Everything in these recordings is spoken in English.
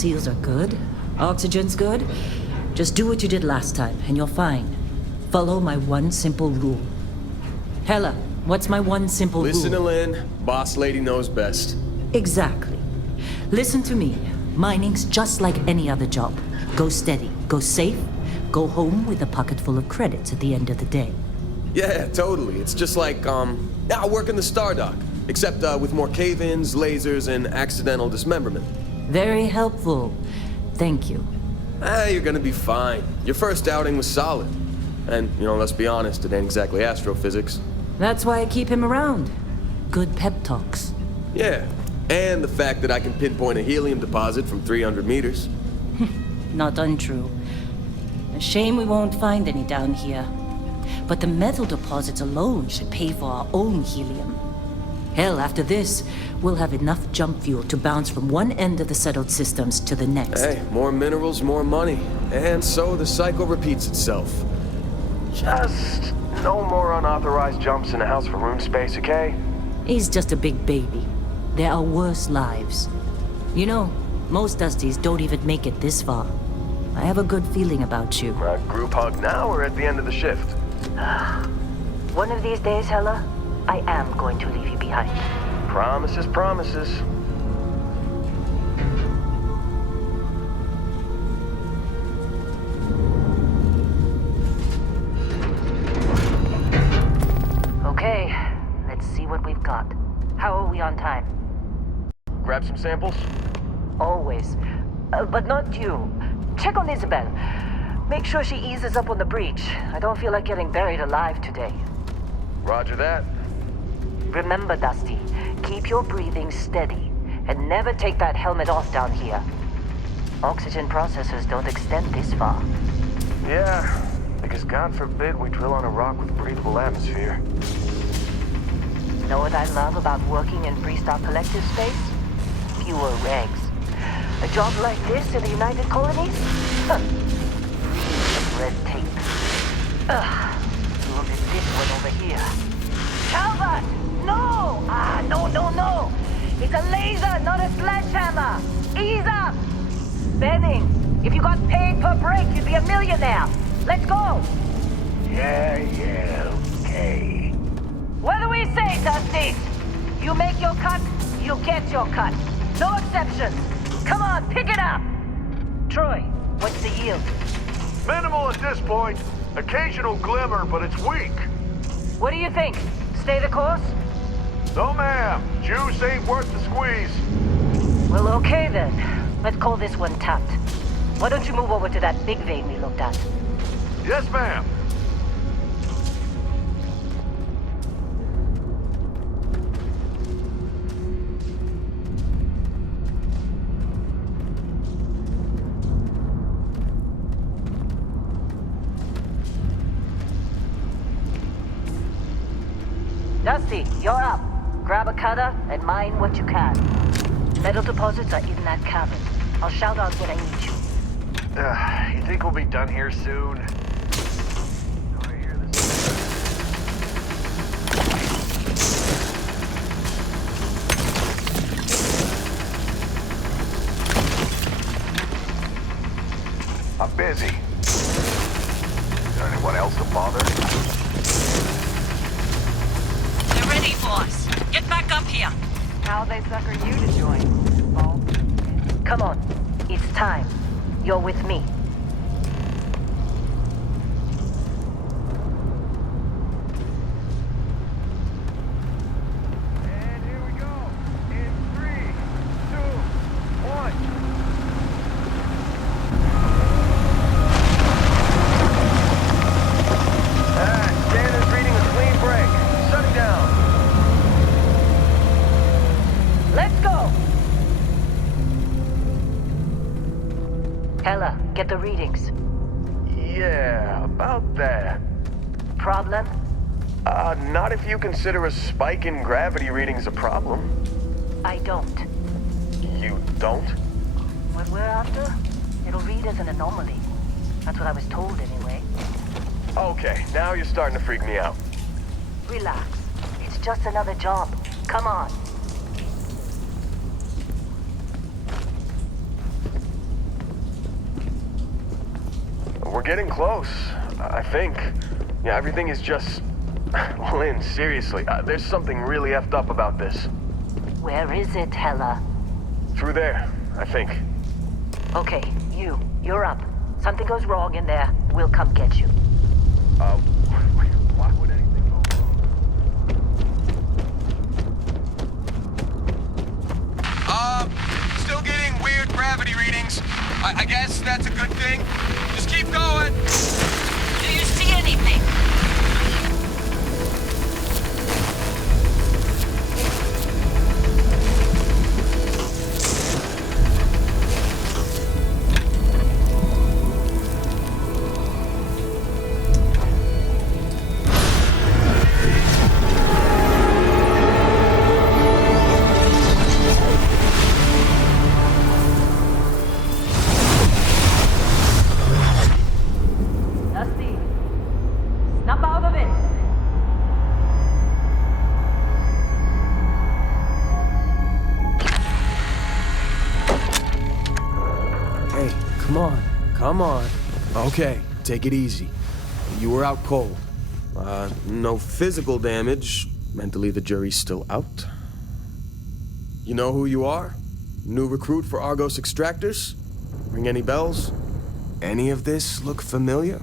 seals are good. Oxygen's good. Just do what you did last time, and you're fine. Follow my one simple rule. Hella, what's my one simple rule? Listen to Lynn. Boss lady knows best. Exactly. Listen to me. Mining's just like any other job. Go steady, go safe, go home with a pocket full of credits at the end of the day. Yeah, totally. It's just like, now working the Star Dock. Except, with more cave-ins, lasers, and accidental dismemberment. Very helpful. Thank you. You're gonna be fine. Your first outing was solid. And, let's be honest, it ain't exactly astrophysics. That's why I keep him around. Good pep talks. Yeah, and the fact that I can pinpoint a helium deposit from 300 meters. Not untrue. A shame we won't find any down here. But the metal deposits alone should pay for our own helium. Hell, after this, we'll have enough jump fuel to bounce from one end of the settled systems to the next. Hey, more minerals, more money. And so the cycle repeats itself. Just no more unauthorized jumps in the house for room space, okay? He's just a big baby. There are worse lives. Most Dusties don't even make it this far. I have a good feeling about you. Group hug now or at the end of the shift? One of these days, Hella, I am going to leave you behind. Promises, promises. Okay, let's see what we've got. How are we on time? Grab some samples? Always. But not you. Check on Isabel. Make sure she eases up on the breach. I don't feel like getting buried alive today. Roger that. Remember, Dusty, keep your breathing steady, and never take that helmet off down here. Oxygen processors don't extend this far. Yeah, because God forbid we drill on a rock with breathable atmosphere. Know what I love about working in Freestar Collective space? Fewer regs. A job like this in the United Colonies? Red tape. Look at this one over here. Calvert! No! No! It's a laser, not a sledgehammer! Ease up! Benning, if you got paid per break, you'd be a millionaire. Let's go! Yeah, okay. What do we say, Dusty? You make your cut, you get your cut. No exceptions. Come on, pick it up! Troy, what's the yield? Minimal at this point. Occasional glimmer, but it's weak. What do you think? Stay the course? No, ma'am. Juice ain't worth the squeeze. Well, okay then. Let's call this one tapped. Why don't you move over to that big vein we looked at? Yes, ma'am. Dusty, you're up. Grab a cutter and mine what you can. Metal deposits are in that cavern. I'll shout out when I need you. You think we'll be done here soon? I hear this. I'm busy. Is there anyone else to bother? They're ready, boss. Get back up here. How'd they sucker you to join? Ball. Come on. It's time. You're with me. And here we go. In 3, 2, 1. Standard's reading a clean break. Shutting down. Let's go! Hella, get the readings. Yeah, about that. Problem? Not if you consider a spike in gravity readings a problem. I don't. You don't? What we're after? It'll read as an anomaly. That's what I was told anyway. Okay, now you're starting to freak me out. Relax. It's just another job. Come on. We're getting close, I think. Yeah, everything is just... Lynn, seriously, there's something really effed up about this. Where is it, Hella? Through there, I think. Okay, you're up. Something goes wrong in there, we'll come get you. Why would anything go wrong? Still getting weird gravity readings. I guess that's a good thing. Just keep going. Do you see anything? Dusty, snap out of it. Hey, come on. Okay, take it easy. You were out cold. No physical damage. Mentally, the jury's still out. You know who you are? New recruit for Argos Extractors? Ring any bells? Any of this look familiar?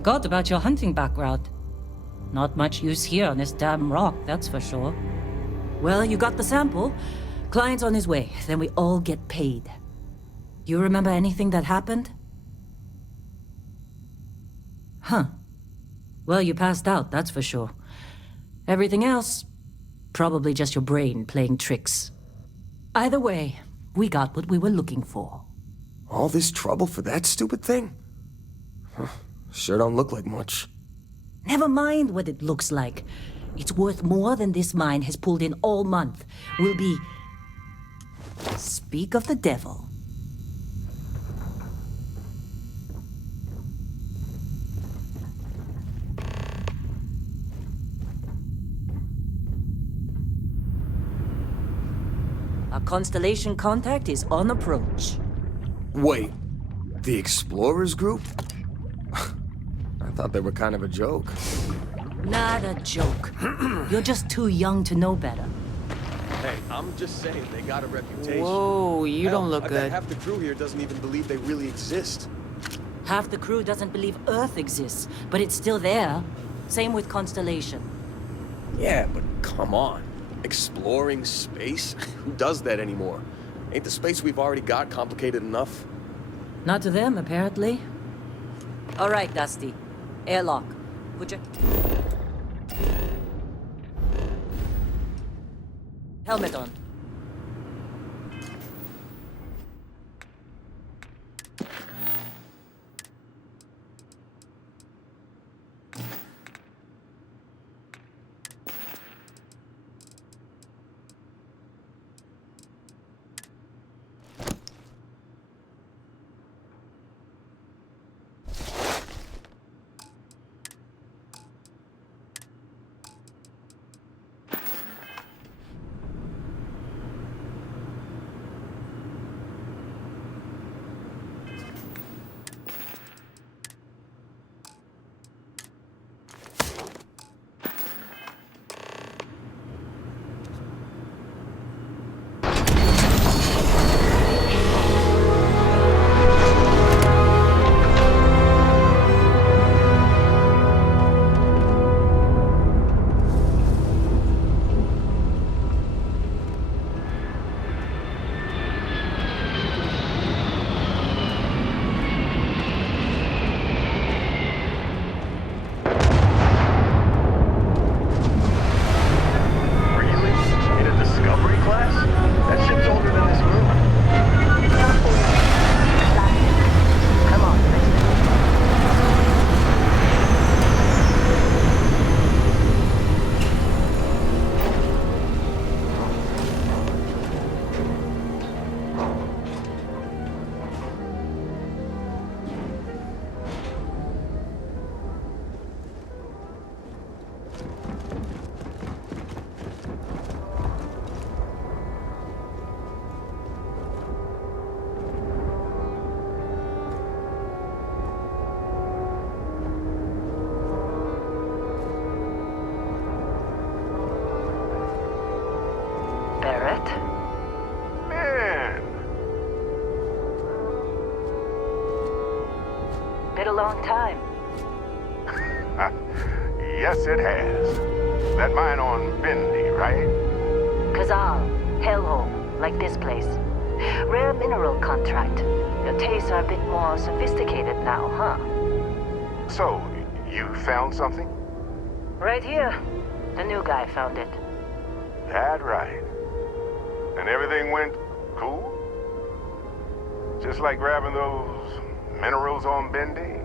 Forgot about your hunting background. Not much use here on this damn rock, that's for sure. Well, you got the sample. Client's on his way, then we all get paid. Do you remember anything that happened? Huh. Well, you passed out, that's for sure. Everything else, probably just your brain playing tricks. Either way, we got what we were looking for. All this trouble for that stupid thing? Huh. Sure don't look like much. Never mind what it looks like. It's worth more than this mine has pulled in all month. We'll be... Speak of the devil. Our Constellation contact is on approach. Wait, the Explorers group? I thought they were kind of a joke. Not a joke. You're just too young to know better. Hey, I'm just saying they got a reputation. Whoa, you Hell, don't look I bet good. half the crew here doesn't even believe they really exist. Half the crew doesn't believe Earth exists, but it's still there. Same with Constellation. Yeah, but come on. Exploring space? Who does that anymore? Ain't the space we've already got complicated enough? Not to them, apparently. All right, Dusty. Airlock. Put your... helmet on. Been a long time. Yes, it has. That mine on Bendy, right? Kazal, hellhole, like this place. Rare mineral contract. Your tastes are a bit more sophisticated now, huh? So, you found something? Right here. The new guy found it. That right. And everything went cool? Just like grabbing those minerals on Bendy?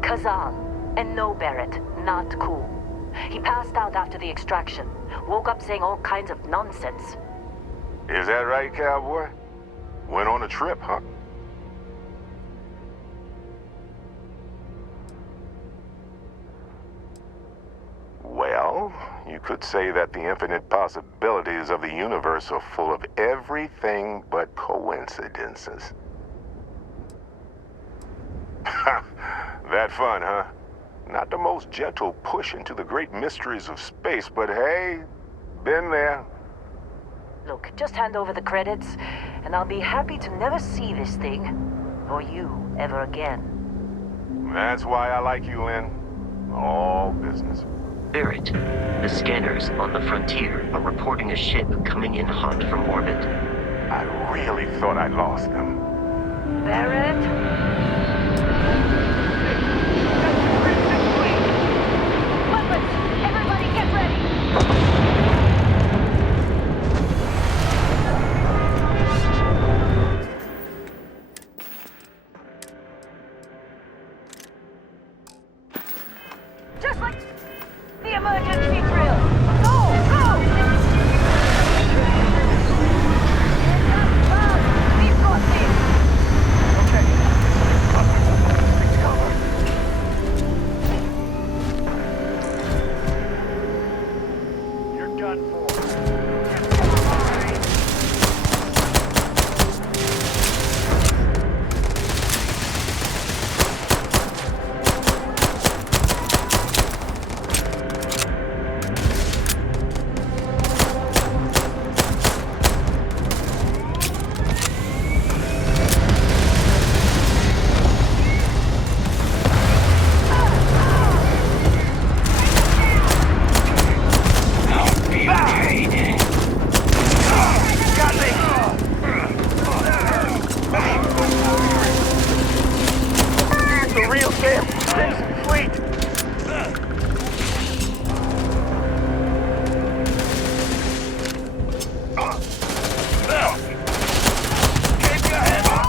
Kazal, and no Barrett, not cool. He passed out after the extraction. Woke up saying all kinds of nonsense. Is that right, cowboy? Went on a trip, huh? Well, you could say that the infinite possibilities of the universe are full of everything but coincidences. That fun, huh? Not the most gentle push into the great mysteries of space, but hey, been there. Look, just hand over the credits, and I'll be happy to never see this thing, or you, ever again. That's why I like you, Lynn. All business. Barrett, the scanners on the frontier are reporting a ship coming in hot from orbit. I really thought I'd lost them. Barrett? Weapons! Everybody get ready! Just like the emergency drill! Go! Go! We've got this! You're done for. The real damn Crimson Fleet! Keep your head up!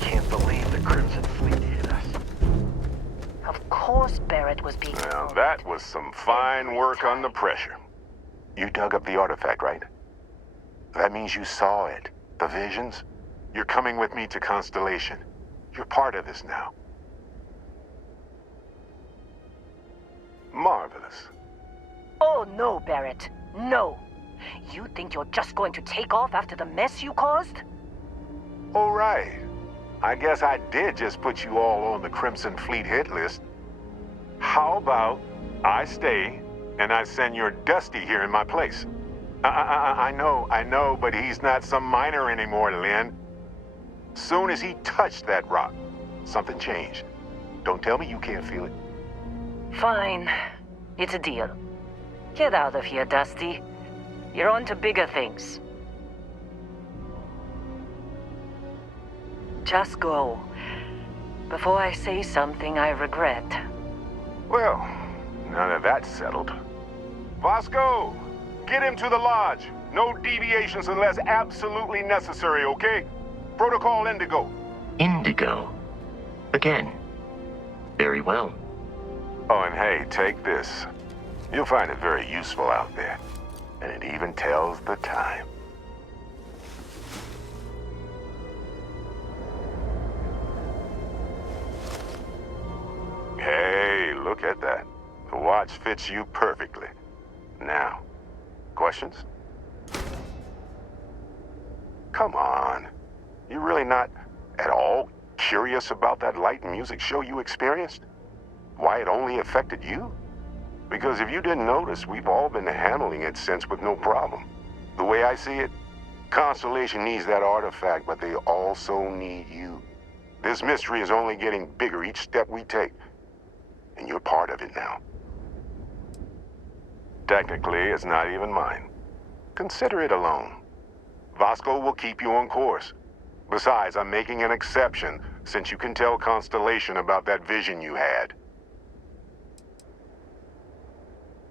Can't believe the Crimson Fleet hit us. Of course Barrett was being... Now, that was some fine work under pressure. You dug up the artifact, right? That means you saw it. The visions? You're coming with me to Constellation. You're part of this now. Marvelous. Oh, no, Barrett. No. You think you're just going to take off after the mess you caused? All right. I guess I did just put you all on the Crimson Fleet hit list. How about I stay and I send your Dusty here in my place? I know, but he's not some miner anymore, Lynn. Soon as he touched that rock, something changed. Don't tell me you can't feel it. Fine. It's a deal. Get out of here, Dusty. You're on to bigger things. Just go. Before I say something I regret. Well, now that that's settled. Vasco, get him to the lodge. No deviations unless absolutely necessary, okay? Protocol Indigo. Indigo. Again. Very well. Oh, and hey, take this. You'll find it very useful out there. And it even tells the time. Hey, look at that. The watch fits you perfectly. Now, questions? Come on. You really not at all curious about that light and music show you experienced? Why it only affected you? Because if you didn't notice, we've all been handling it since with no problem. The way I see it, Constellation needs that artifact, but they also need you. This mystery is only getting bigger each step we take. And you're part of it now. Technically, it's not even mine. Consider it alone. Vasco will keep you on course. Besides, I'm making an exception since you can tell Constellation about that vision you had.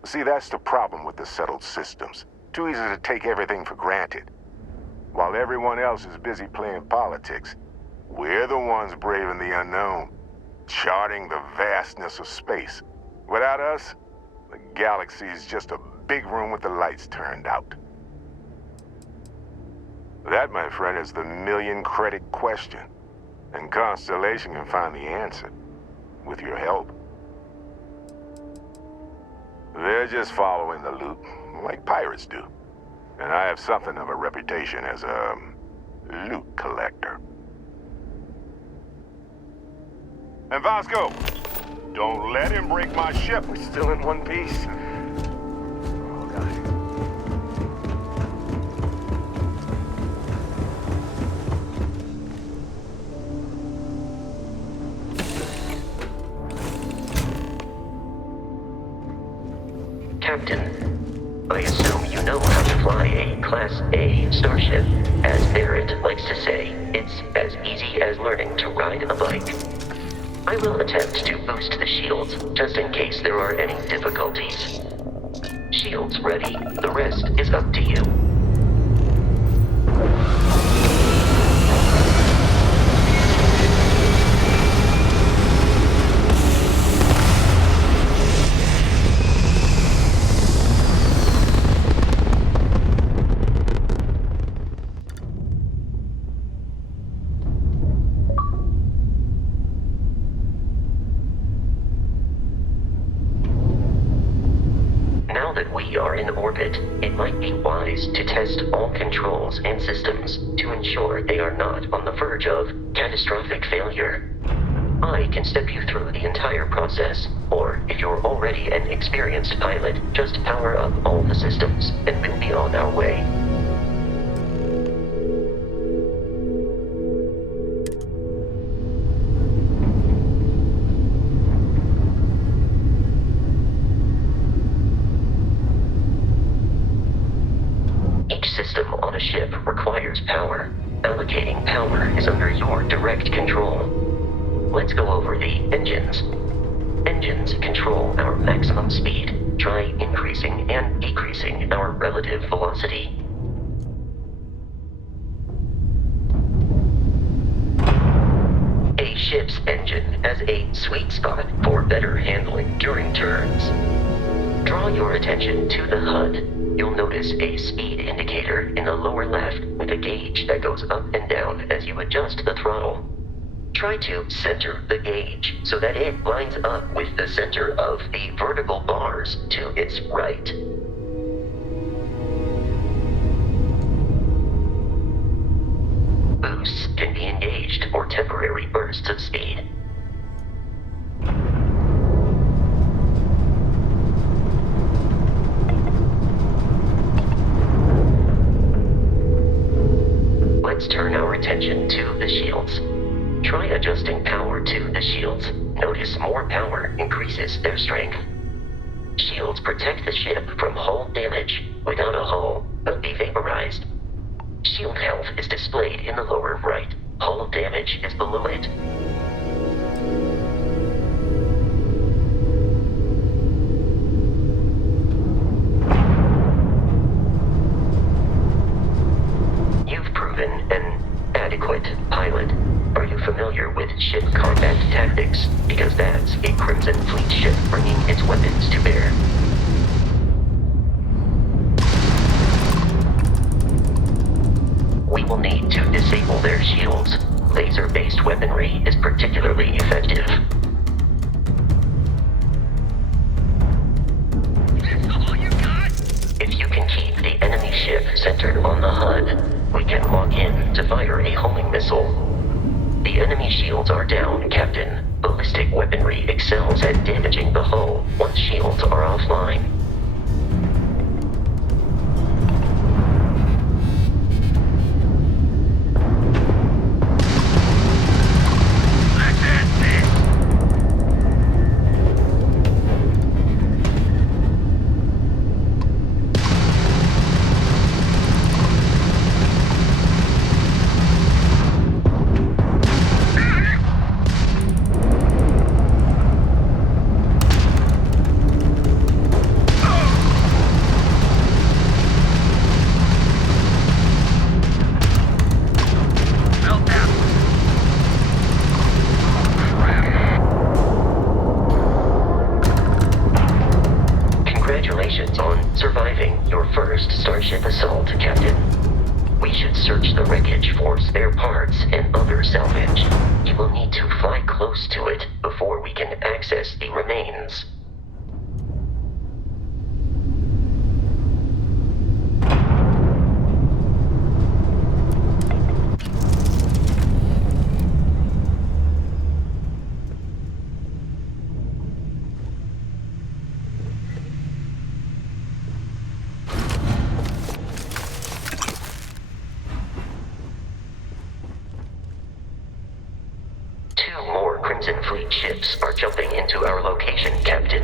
See, that's the problem with the settled systems. Too easy to take everything for granted. While everyone else is busy playing politics, we're the ones braving the unknown, charting the vastness of space. Without us, the galaxy is just a big room with the lights turned out. That, my friend, is the million-credit question. And Constellation can find the answer, with your help. They're just following the loot, like pirates do. And I have something of a reputation as a loot collector. And Vasco, don't let him break my ship. We're still in one piece. Oh, God. Captain, I assume you know how to fly a Class A starship. As Barrett likes to say, it's as easy as learning to ride a bike. I will attempt to boost the shields, just in case there are any difficulties. Shields ready. The rest is up to you. Now that we are in orbit, it might be wise to test all controls and systems to ensure they are not on the verge of catastrophic failure. I can step you through the entire process, or if you're already an experienced pilot, just power up all the systems, and we'll be on our way. Each system on a ship requires power. Allocating power is under your direct control. Let's go over the engines. Engines control our maximum speed. Try increasing and decreasing our relative velocity. A ship's engine has a sweet spot for better handling during turns. Draw your attention to the HUD. You'll notice a speed indicator in the lower left with a gauge that goes up and down as you adjust the throttle. Try to center the gauge so that it lines up with the center of the vertical bars to its right. Boosts can be engaged for temporary bursts of speed. Let's turn our attention to the shields. Try adjusting power to the shields. Notice more power increases their strength. Shields protect the ship from hull damage. Without a hull, they'll be vaporized. Shield health is displayed in the lower right. Hull damage is below it. You've proven an adequate pilot. Are you familiar with ship combat tactics? Because that's a Crimson Fleet ship bringing its weapons to bear. We will need to disable their shields. Laser-based weaponry is particularly effective. If you can keep the enemy ship centered on the HUD, we can lock in to fire a homing missile. The enemy shields are down, Captain. Ballistic weaponry excels at damaging the hull once shields are offline. Congratulations on surviving your first Starship assault, Captain. We should search the wreckage for spare parts and other salvage. You will need to fly close to it before we can access the remains. Crimson Fleet ships are jumping into our location, Captain.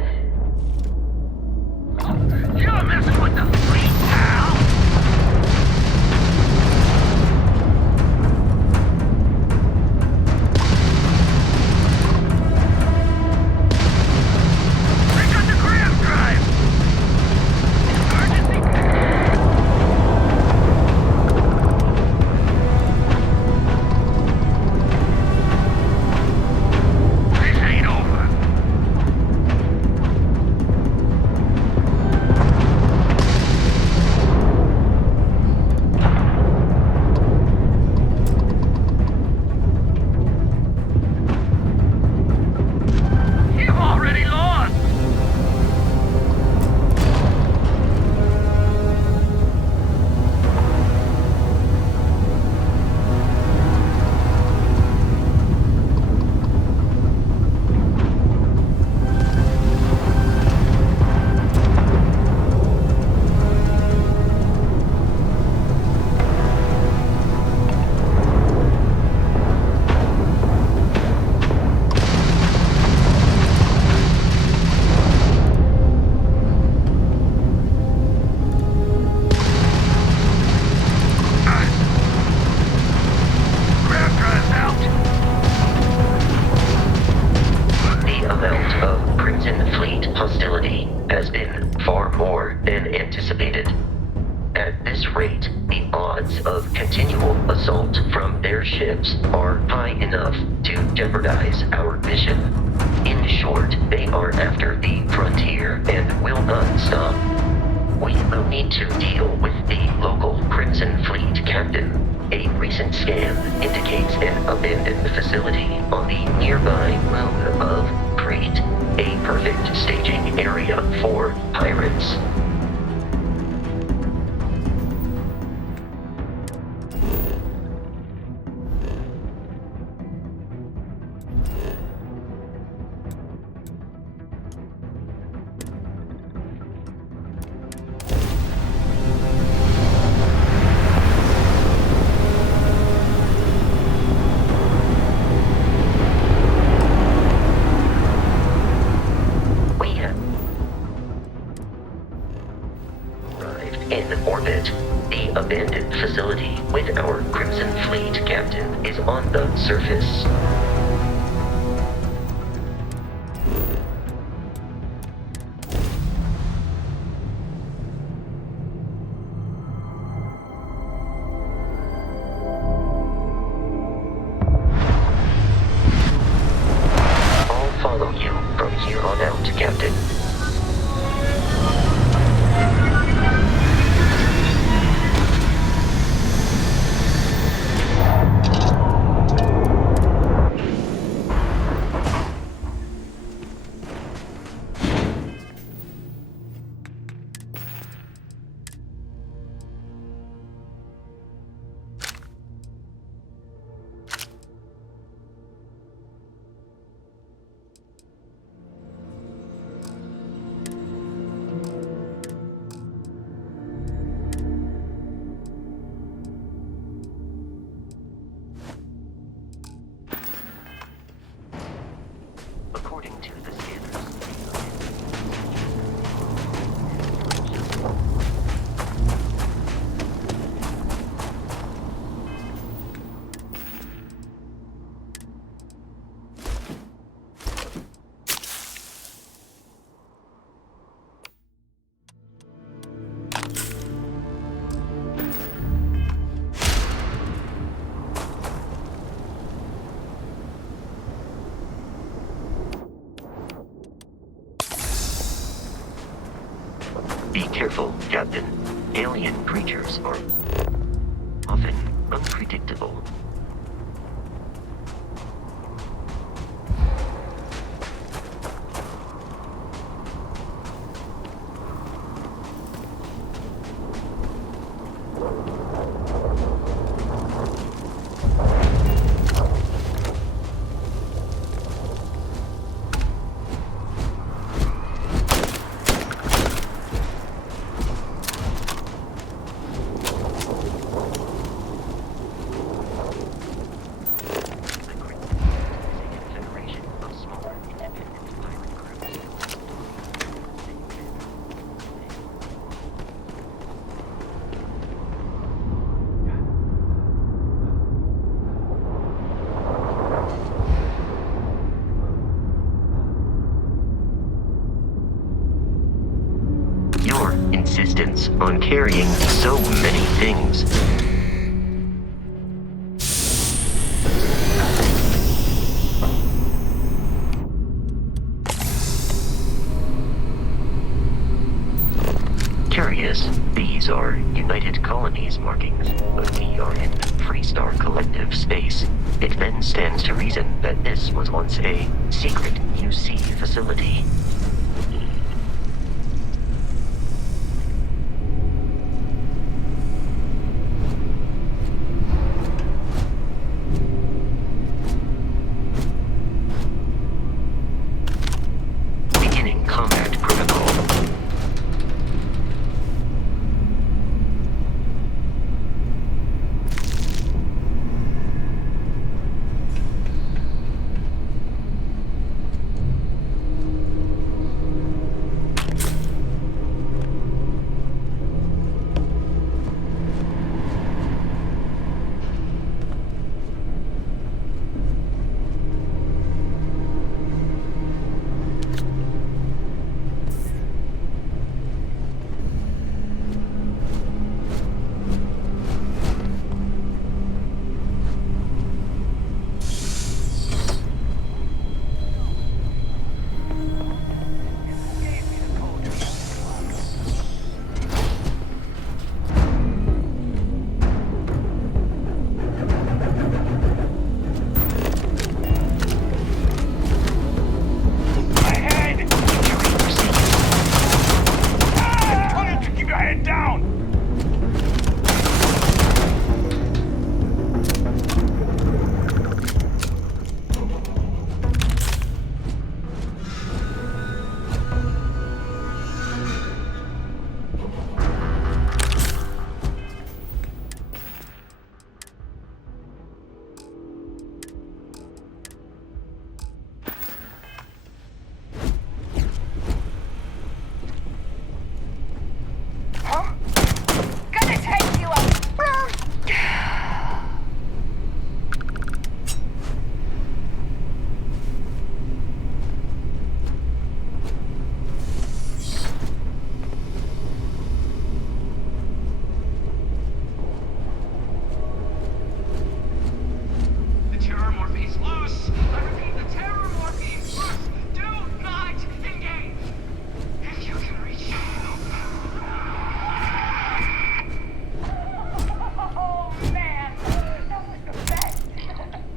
You're messing with the fleet, pal! They got the gram drive! Emergency! This ain't over. You've already lost! Grab drive's out! The amount of Crimson Fleet hostility has been far more than anticipated. At this rate, the odds of continual assault from their ships are high enough to jeopardize our mission. In short, they are after the frontier and will not stop. We will need to deal with the local Crimson Fleet captain. A recent scan indicates an abandoned facility on the nearby moon of Crete, a perfect staging area for pirates. We have arrived in orbit. The abandoned facility with our Crimson Fleet captain is on the surface. I'll follow you from here on out, Captain. According to the scanners, be careful, Captain. Alien creatures are often unpredictable. insistence on carrying so many things. Curious, these are United Colonies markings, but we are in Freestar Collective space. It then stands to reason that this was once a secret UC facility. Beginning combat protocol. Gonna take you out. The terror morphe's loose. I repeat, the terror morphe's loose. Do not engage. If you can reach Oh man, that was the best.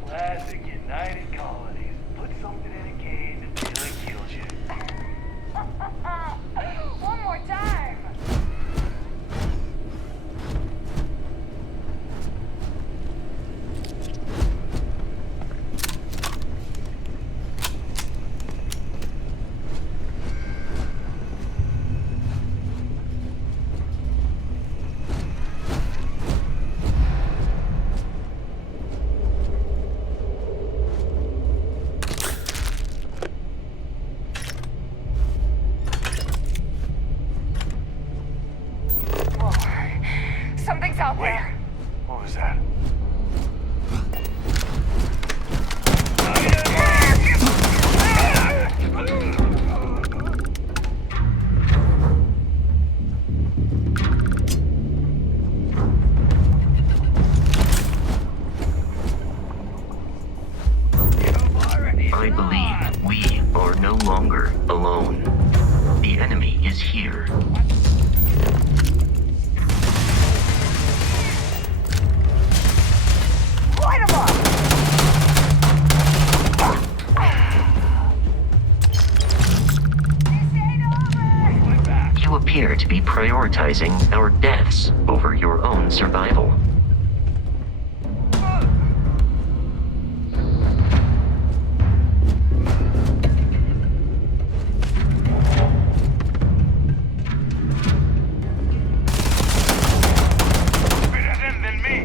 Classic United Colonies. Put something in a cage until it kills you. One more time. Whoa. Something's out there. What was that? I believe we are no longer alone. The enemy is here. Light 'em up. This ain't over. You appear to be prioritizing our deaths over your own survival. Better than me.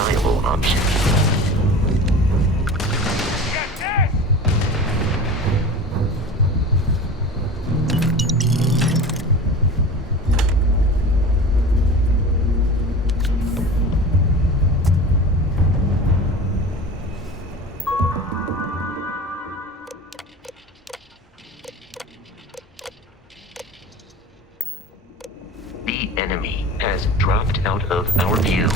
viable option. Get this! The enemy has dropped out of our view.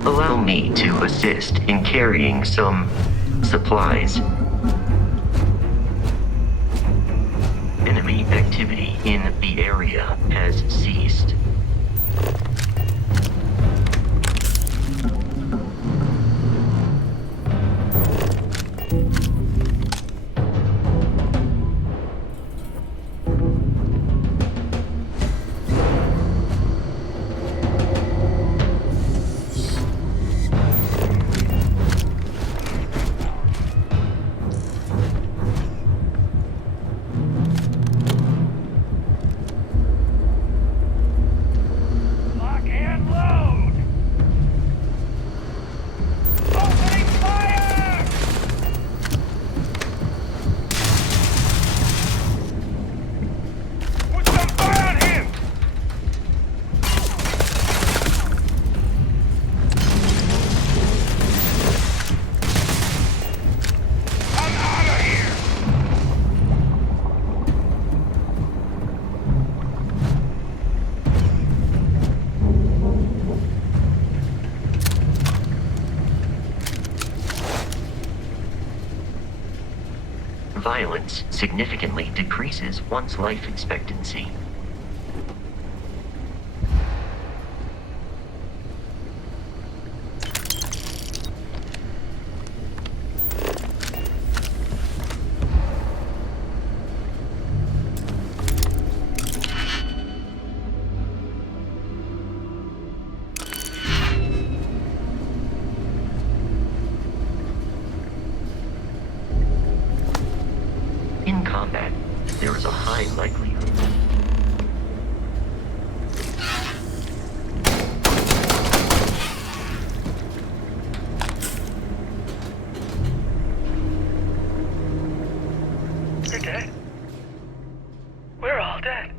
Allow me to assist in carrying some supplies. Enemy activity in the area has ceased. Lock and load! Opening fire! Put some fire on him! I'm out of here! Violence significantly decreases one's life expectancy. In combat, there is a high likelihood. You're dead. We're all dead.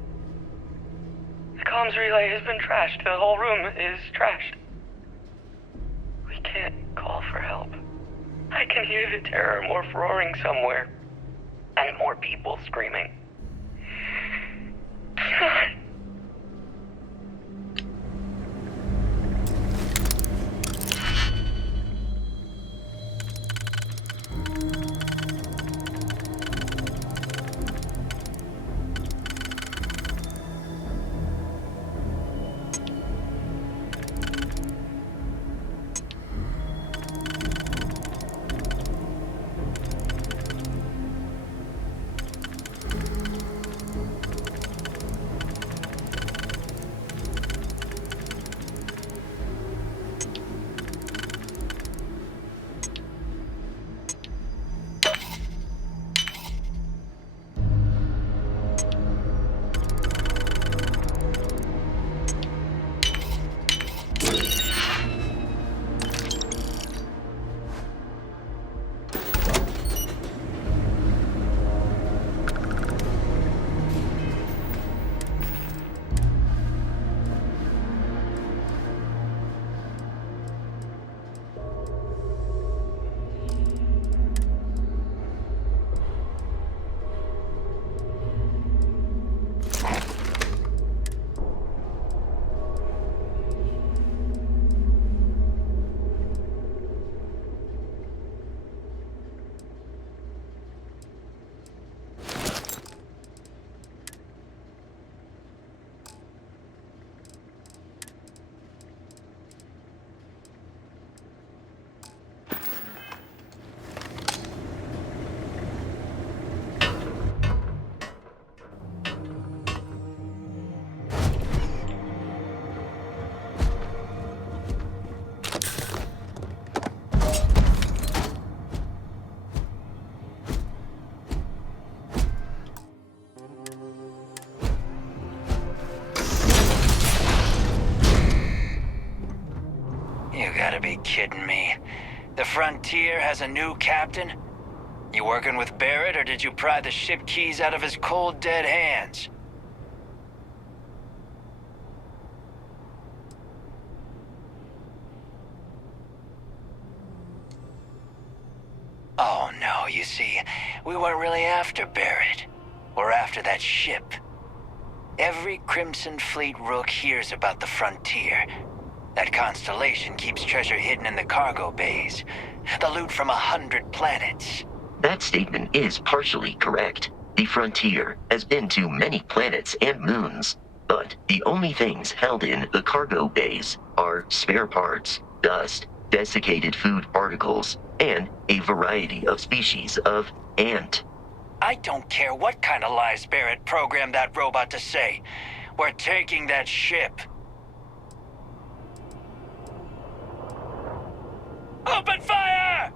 The comms relay has been trashed. The whole room is trashed. We can't call for help. I can hear the terror morph roaring somewhere. And more people screaming. God. kidding me? The Frontier has a new captain? You working with Barrett, or did you pry the ship keys out of his cold, dead hands? Oh no, you see, we weren't really after Barrett. We're after that ship. Every Crimson Fleet rook hears about the Frontier. That Constellation keeps treasure hidden in the cargo bays. The loot from 100 planets. That statement is partially correct. The Frontier has been to many planets and moons, but the only things held in the cargo bays are spare parts, dust, desiccated food particles, and a variety of species of ant. I don't care what kind of lies Barrett programmed that robot to say. We're taking that ship. Open fire!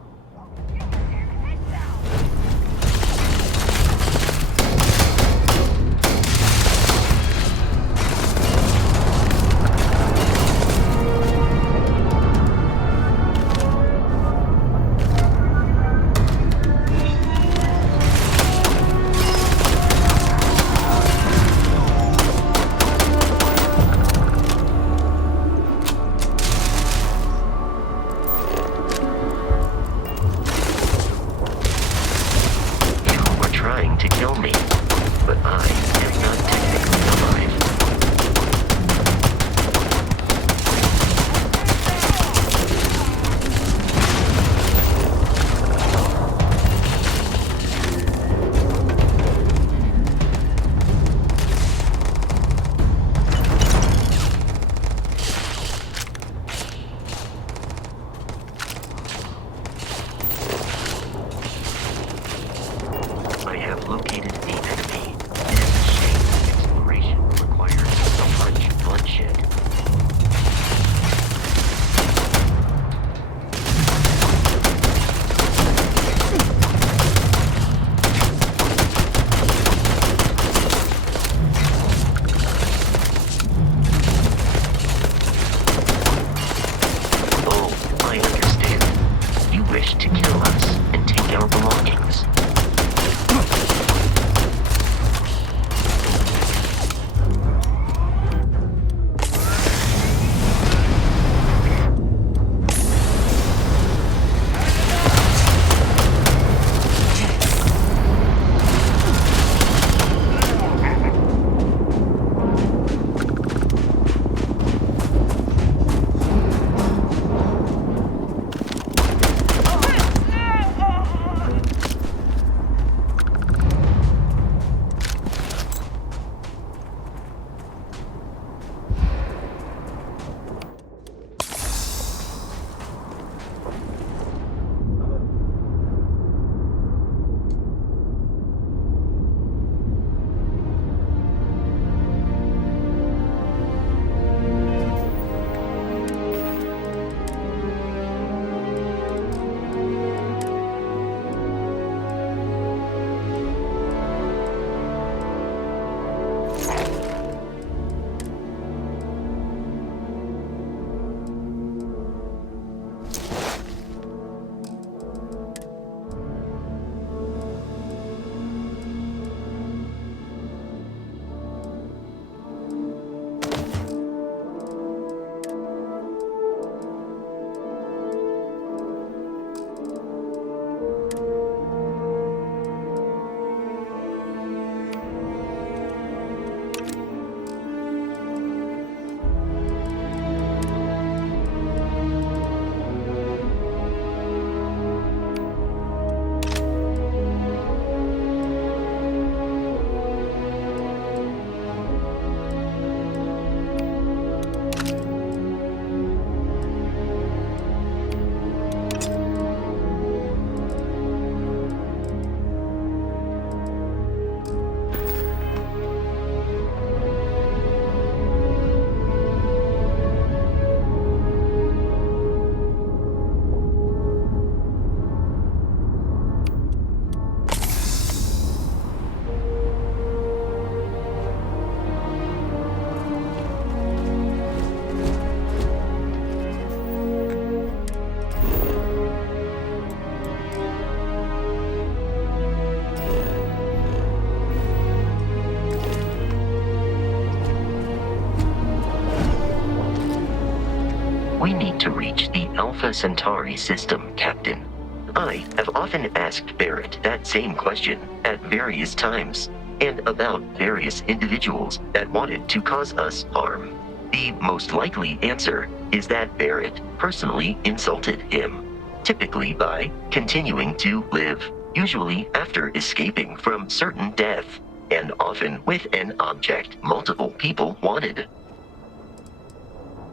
We need to reach the Alpha Centauri system, Captain. I have often asked Barrett that same question at various times, and about various individuals that wanted to cause us harm. The most likely answer is that Barrett personally insulted him, typically by continuing to live, usually after escaping from certain death, and often with an object multiple people wanted.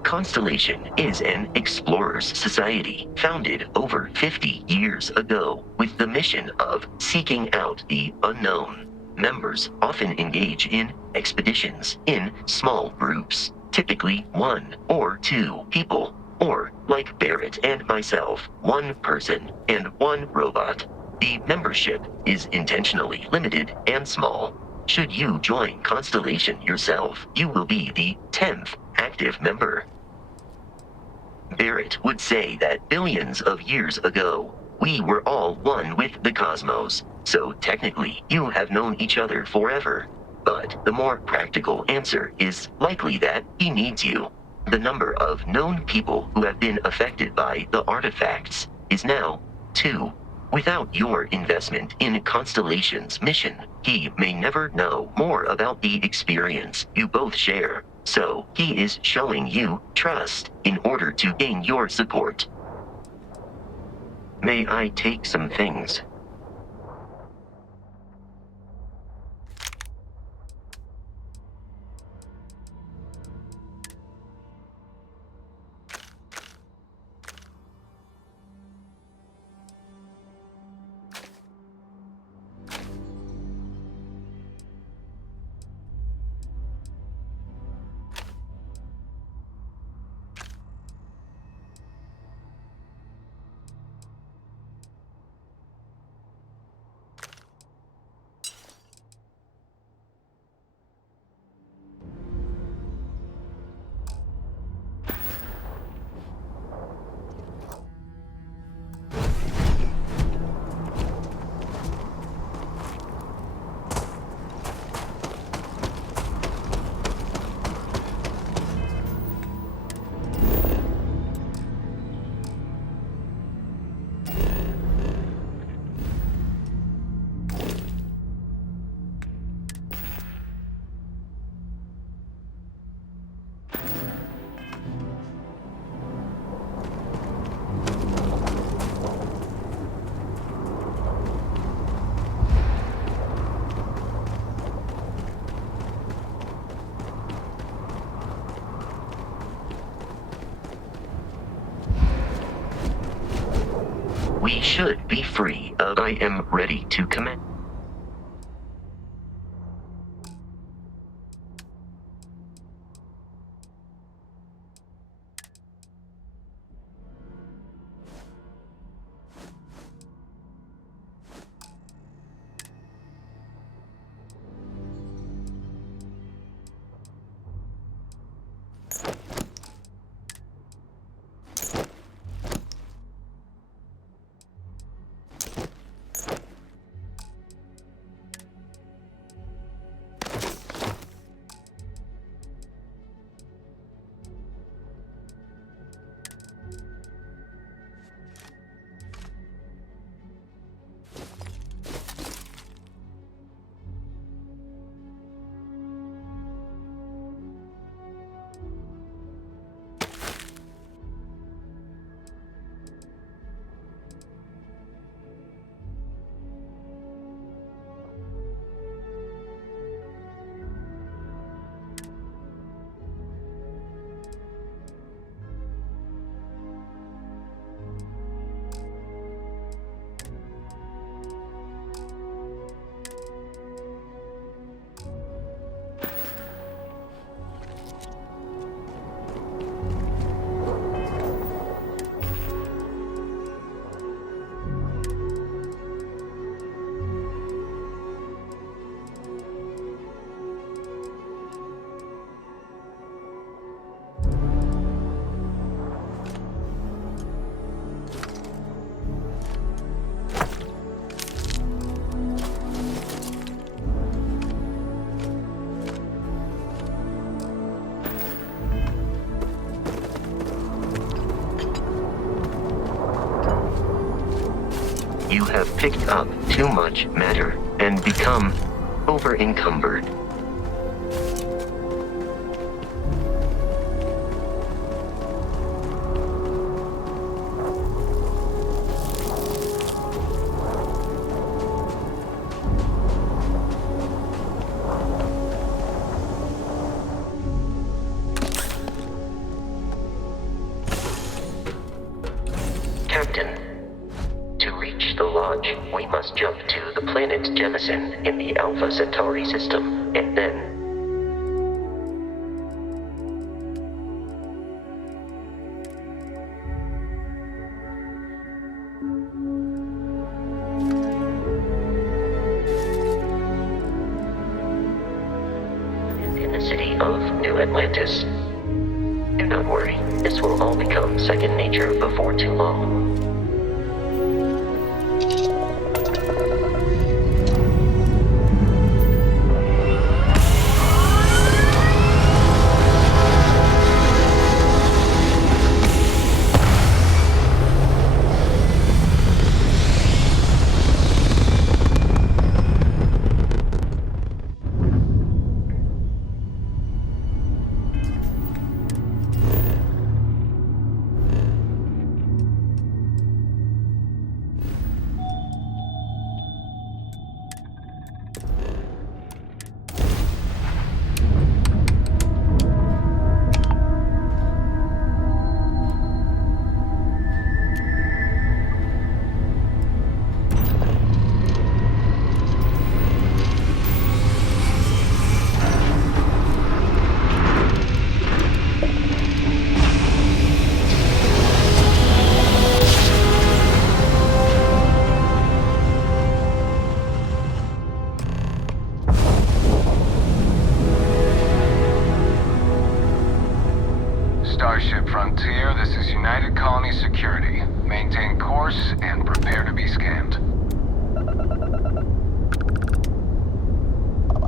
Constellation is an explorers society founded over 50 years ago with the mission of seeking out the unknown. Members often engage in expeditions in small groups, typically 1 or 2 people, or like Barrett and myself, 1 person and 1 robot. The membership is intentionally limited and small. Should you join Constellation yourself, you will be the 10th active member. Barrett would say that billions of years ago, we were all one with the cosmos, so technically you have known each other forever. But the more practical answer is likely that he needs you. The number of known people who have been affected by the artifacts is now 2. Without your investment in Constellation's mission, he may never know more about the experience you both share. So he is showing you trust in order to gain your support. May I take some things? We should be free. I am ready to commence. You have picked up too much matter and become over-encumbered. Captain, to reach the lodge, we must jump to the planet Jemison in the Alpha Centauri system, and then... in the city of New Atlantis. Do not worry, this will all become second nature before too long. Starship Frontier, this is United Colonies security. Maintain course and prepare to be scanned.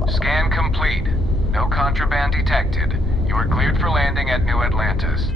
Scan complete. No contraband detected. You are cleared for landing at New Atlantis.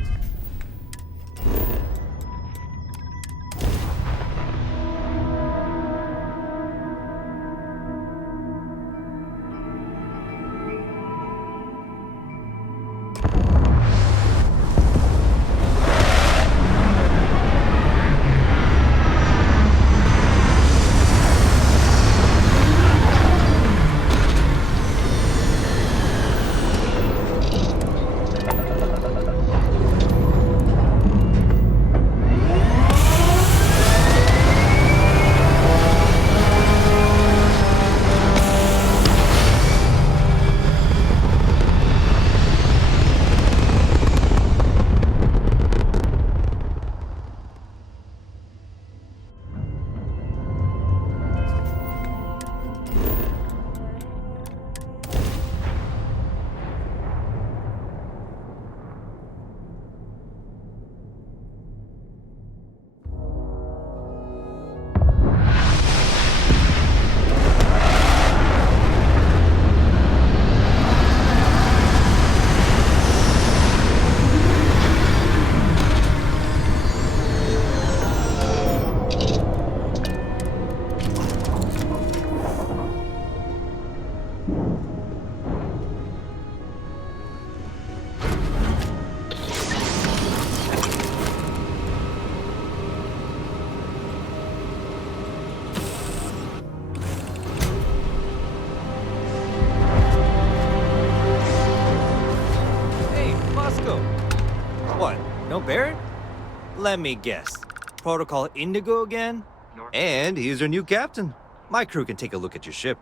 What? No Barrett? Let me guess. Protocol Indigo again? And he's your new captain. My crew can take a look at your ship,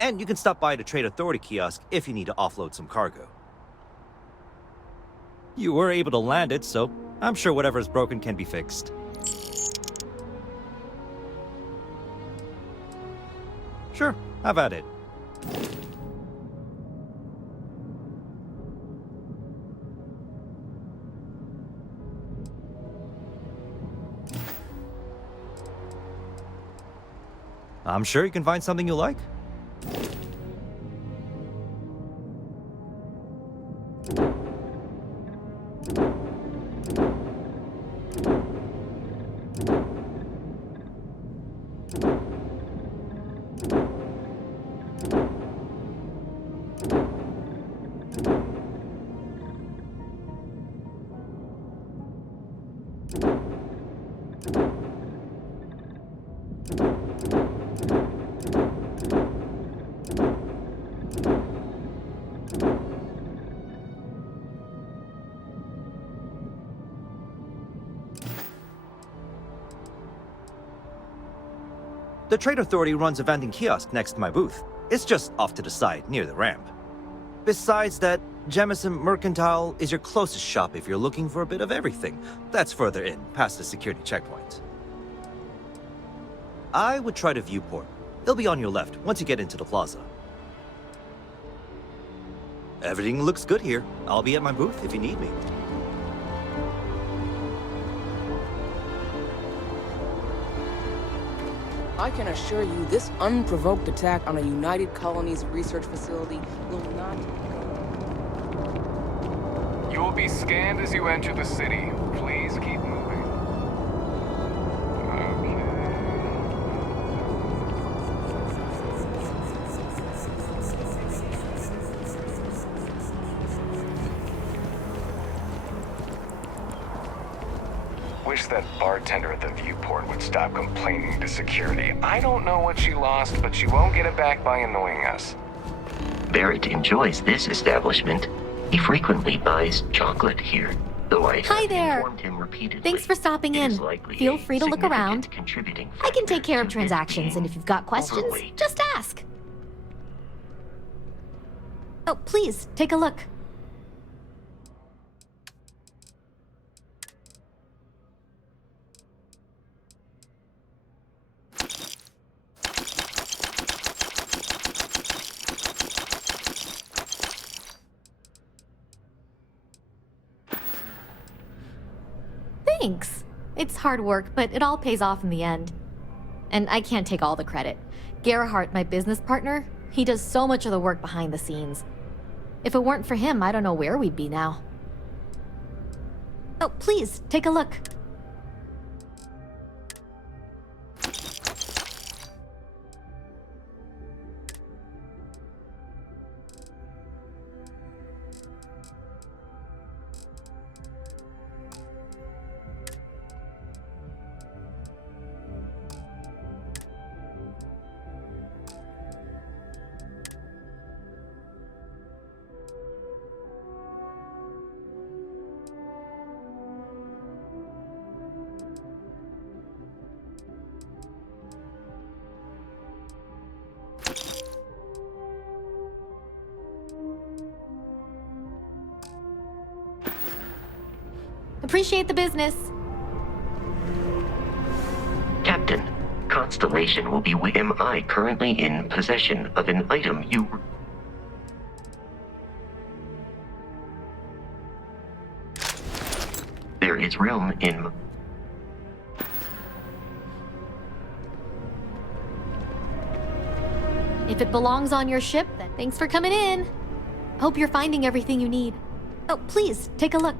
and you can stop by the Trade Authority kiosk if you need to offload some cargo. You were able to land it, so I'm sure whatever is broken can be fixed. Sure, have at it. I'm sure you can find something you like. The Trade Authority runs a vending kiosk next to my booth. It's just off to the side, near the ramp. Besides that, Jemison Mercantile is your closest shop if you're looking for a bit of everything. That's further in, past the security checkpoint. I would try the viewport. It'll be on your left, once you get into the plaza. Everything looks good here. I'll be at my booth if you need me. I can assure you this unprovoked attack on a United Colonies research facility will not... You will be scanned as you enter the city. Please keep moving. Okay. Wish that bartender at the viewport would stop complaining to security. I don't know what she lost, but she won't get it back by annoying us. Barrett enjoys this establishment. He frequently buys chocolate here, though I Hi have there. informed him repeatedly. Thanks for stopping it in. is likely Feel a free to look significant around. contributing I can take factor care of to transactions, his and if you've got questions, overweight. just ask. Oh, please, take a look. Thanks. It's hard work, but it all pays off in the end. And I can't take all the credit. Gerhardt, my business partner, he does so much of the work behind the scenes. If it weren't for him, I don't know where we'd be now. Oh, please, take a look. Appreciate the business. Captain, Constellation will be with... Am I currently in possession of an item you... There is room in... If it belongs on your ship, then thanks for coming in. Hope you're finding everything you need. Oh, please, take a look.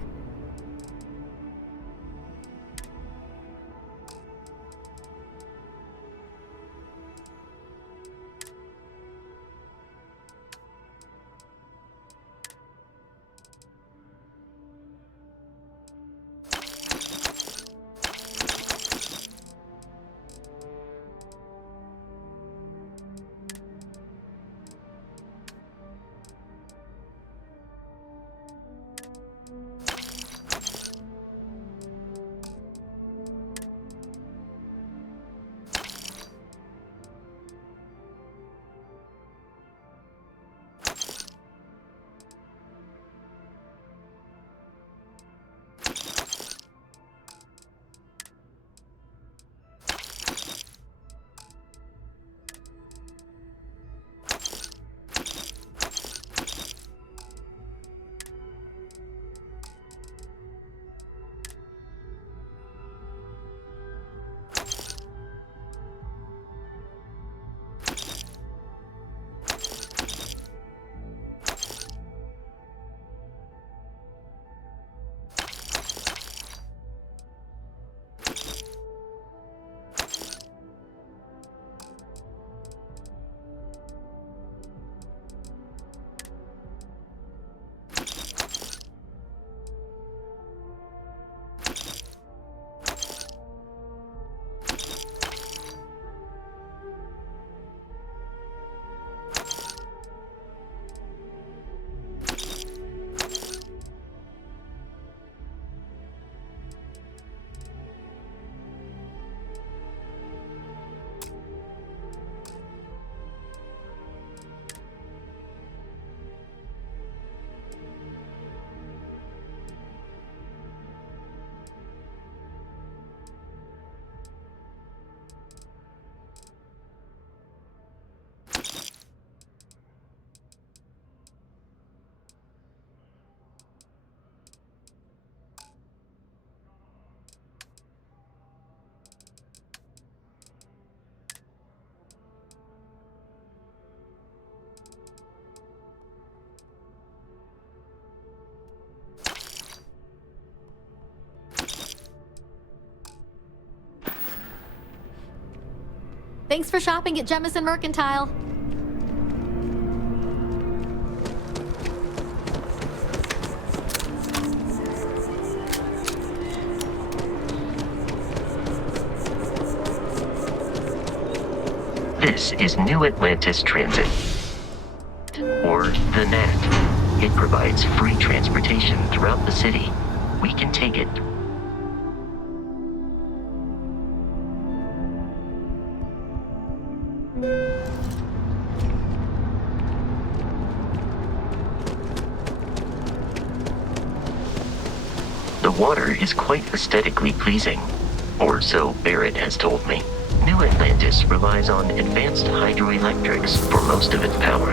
Thanks for shopping at Jemison Mercantile. This is New Atlantis Transit, or the NAT. It provides free transportation throughout the city. We can take it. The water is quite aesthetically pleasing, or so Barrett has told me. New Atlantis relies on advanced hydroelectrics for most of its power.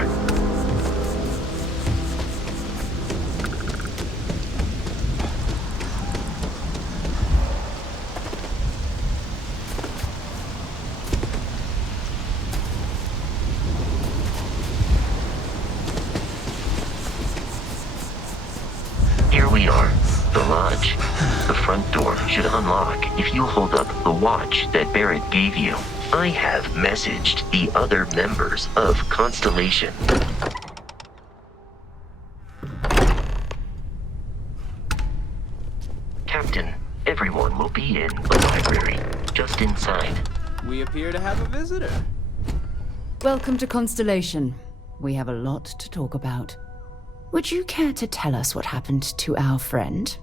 Here we are, the lodge. The front door should unlock if you hold up the watch that Barrett gave you. I have messaged the other members of Constellation. Captain, everyone will be in the library, just inside. We appear to have a visitor. Welcome to Constellation. We have a lot to talk about. Would you care to tell us what happened to our friend?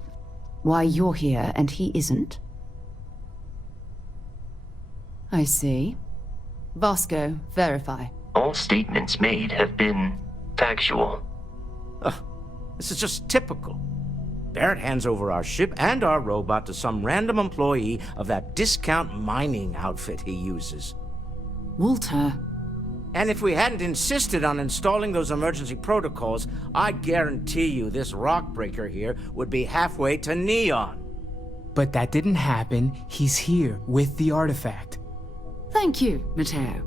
Why you're here and he isn't? I see. Vasco, verify. All statements made have been factual. This is just typical. Barrett hands over our ship and our robot to some random employee of that discount mining outfit he uses. Walter. And if we hadn't insisted on installing those emergency protocols, I guarantee you this rock breaker here would be halfway to Neon. But that didn't happen. He's here with the artifact. Thank you, Matteo.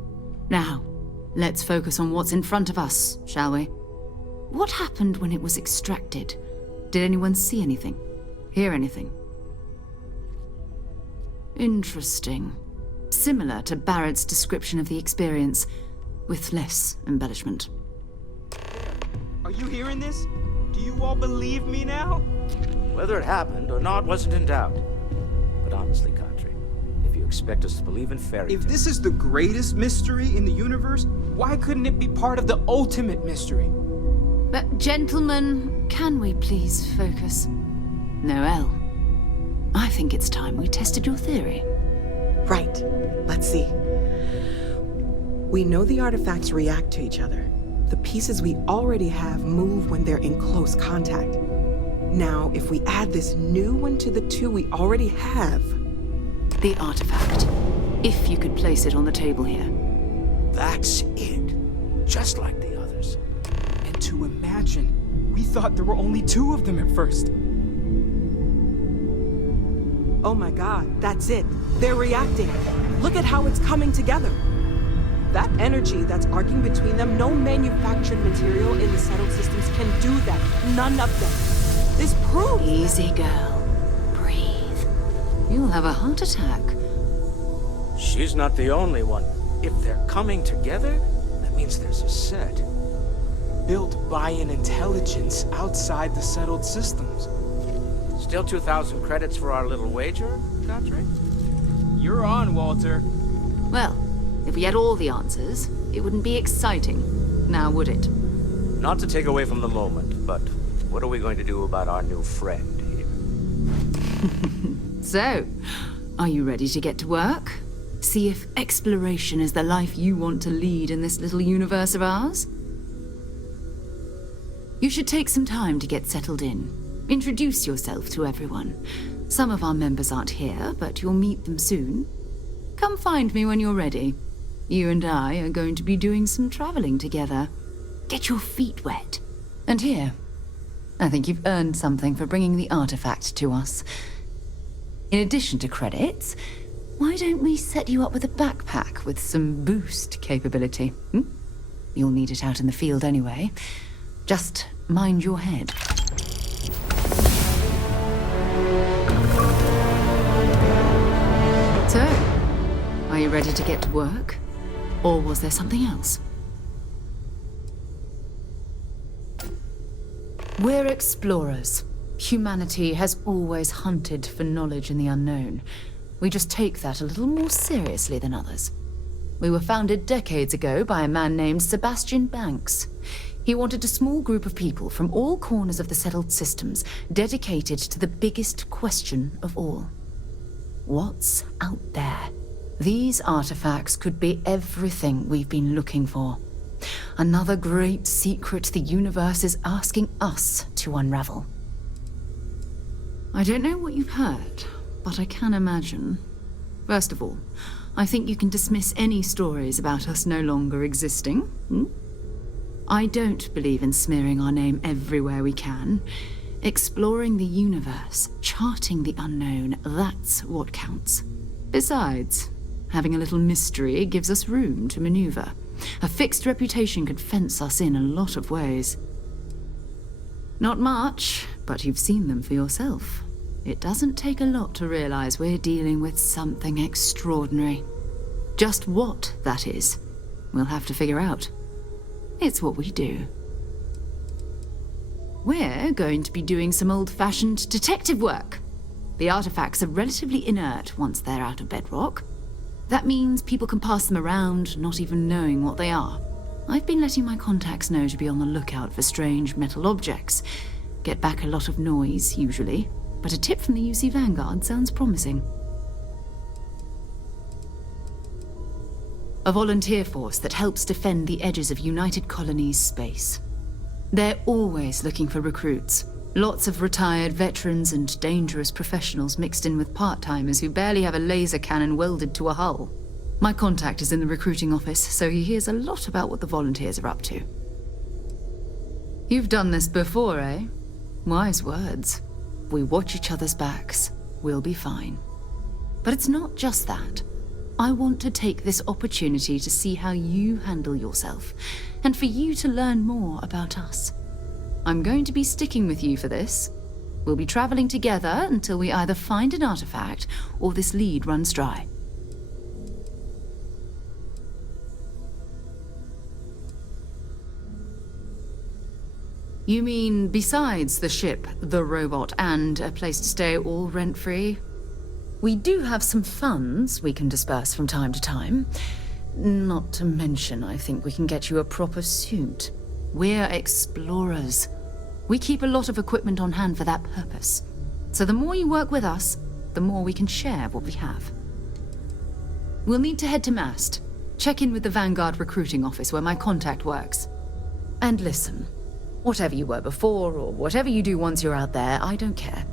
Now, let's focus on what's in front of us, shall we? What happened when it was extracted? Did anyone see anything? Hear anything? Interesting. Similar to Barrett's description of the experience, with less embellishment. Are you hearing this? Do you all believe me now? Whether it happened or not wasn't in doubt. But honestly, Country, if you expect us to believe in fairy tales... If this is the greatest mystery in the universe, why couldn't it be part of the ultimate mystery? But gentlemen, can we please focus? Noel, I think it's time we tested your theory. Right. Let's see. We know the artifacts react to each other. The pieces we already have move when they're in close contact. Now, if we add this new one to the two we already have... The artifact. If you could place it on the table here. That's it. Just like the others. And to imagine, we thought there were only two of them at first. Oh my god, that's it. They're reacting. Look at how it's coming together. That energy that's arcing between them, no manufactured material in the settled systems can do that. None of them. This proves... Easy, girl. Breathe. You'll have a heart attack. She's not the only one. If they're coming together, that means there's a set. Built by an intelligence outside the settled systems. Still 2,000 credits for our little wager, Country? You're on, Walter. Well, if we had all the answers, it wouldn't be exciting, now would it? Not to take away from the moment, but what are we going to do about our new friend here? So, are you ready to get to work? See if exploration is the life you want to lead in this little universe of ours? You should take some time to get settled in. Introduce yourself to everyone. Some of our members aren't here, but you'll meet them soon. Come find me when you're ready. You and I are going to be doing some traveling together. Get your feet wet. And here, I think you've earned something for bringing the artifact to us. In addition to credits, why don't we set you up with a backpack with some boost capability? You'll need it out in the field anyway. Just mind your head. So, are you ready to get to work? Or was there something else? We're explorers. Humanity has always hunted for knowledge in the unknown. We just take that a little more seriously than others. We were founded decades ago by a man named Sebastian Banks. He wanted a small group of people from all corners of the settled systems dedicated to the biggest question of all. What's out there? These artifacts could be everything we've been looking for. Another great secret the universe is asking us to unravel. I don't know what you've heard, but I can imagine. First of all, I think you can dismiss any stories about us no longer existing. I don't believe in smearing our name everywhere we can. Exploring the universe, charting the unknown, that's what counts. Besides, having a little mystery gives us room to maneuver. A fixed reputation could fence us in a lot of ways. Not much, but you've seen them for yourself. It doesn't take a lot to realize we're dealing with something extraordinary. Just what that is, we'll have to figure out. It's what we do. We're going to be doing some old-fashioned detective work. The artifacts are relatively inert once they're out of bedrock. That means people can pass them around, not even knowing what they are. I've been letting my contacts know to be on the lookout for strange metal objects. Get back a lot of noise, usually, but a tip from the UC Vanguard sounds promising. A volunteer force that helps defend the edges of United Colonies space. They're always looking for recruits. Lots of retired veterans and dangerous professionals mixed in with part-timers who barely have a laser cannon welded to a hull. My contact is in the recruiting office, so he hears a lot about what the volunteers are up to. You've done this before, eh? Wise words. If we watch each other's backs, we'll be fine. But it's not just that. I want to take this opportunity to see how you handle yourself, and for you to learn more about us. I'm going to be sticking with you for this. We'll be traveling together until we either find an artifact or this lead runs dry. You mean besides the ship, the robot, and a place to stay all rent-free? We do have some funds we can disperse from time to time. Not to mention, I think we can get you a proper suit. We're explorers. We keep a lot of equipment on hand for that purpose. So the more you work with us, the more we can share what we have. We'll need to head to Mast. Check in with the Vanguard recruiting office where my contact works. And listen, whatever you were before or whatever you do once you're out there, I don't care.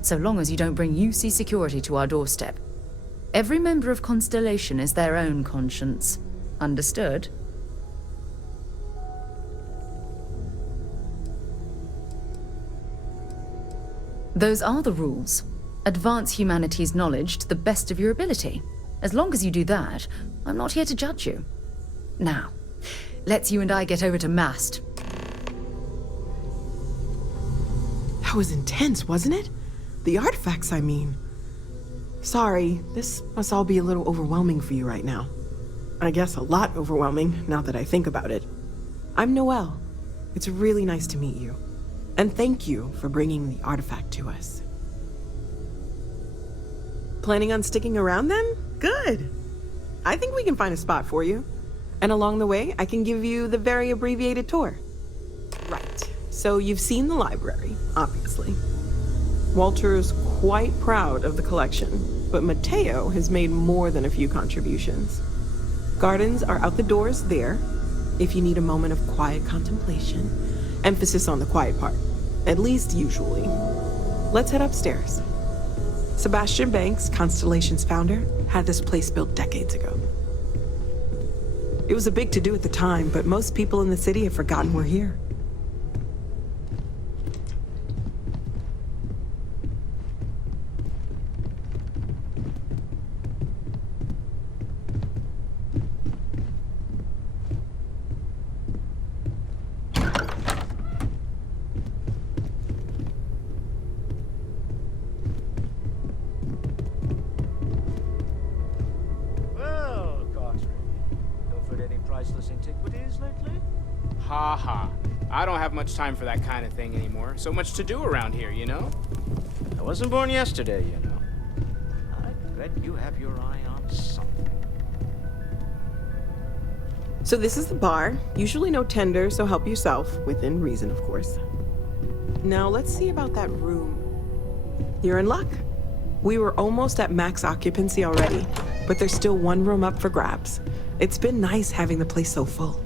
So long as you don't bring UC security to our doorstep. Every member of Constellation is their own conscience. Understood? Those are the rules. Advance humanity's knowledge to the best of your ability. As long as you do that, I'm not here to judge you. Now, let's you and I get over to Mast. That was intense, wasn't it? The artifacts, I mean. Sorry, this must all be a little overwhelming for you right now. I guess a lot overwhelming, now that I think about it. I'm Noelle. It's really nice to meet you. And thank you for bringing the artifact to us. Planning on sticking around then? Good. I think we can find a spot for you. And along the way, I can give you the very abbreviated tour. Right. So you've seen the library, obviously. Walter's quite proud of the collection, but Mateo has made more than a few contributions. Gardens are out the doors there, if you need a moment of quiet contemplation. Emphasis on the quiet part, at least usually. Let's head upstairs. Sebastian Banks, Constellation's founder, had this place built decades ago. It was a big to-do at the time, but most people in the city have forgotten we're here. news lately? Ha ha. I don't have much time for that kind of thing anymore. So much to do around here, you know? I wasn't born yesterday, you know. I bet you have your eye on something. So this is the bar. Usually no tender, so help yourself. Within reason, of course. Now let's see about that room. You're in luck. We were almost at max occupancy already, but there's still one room up for grabs. It's been nice having the place so full.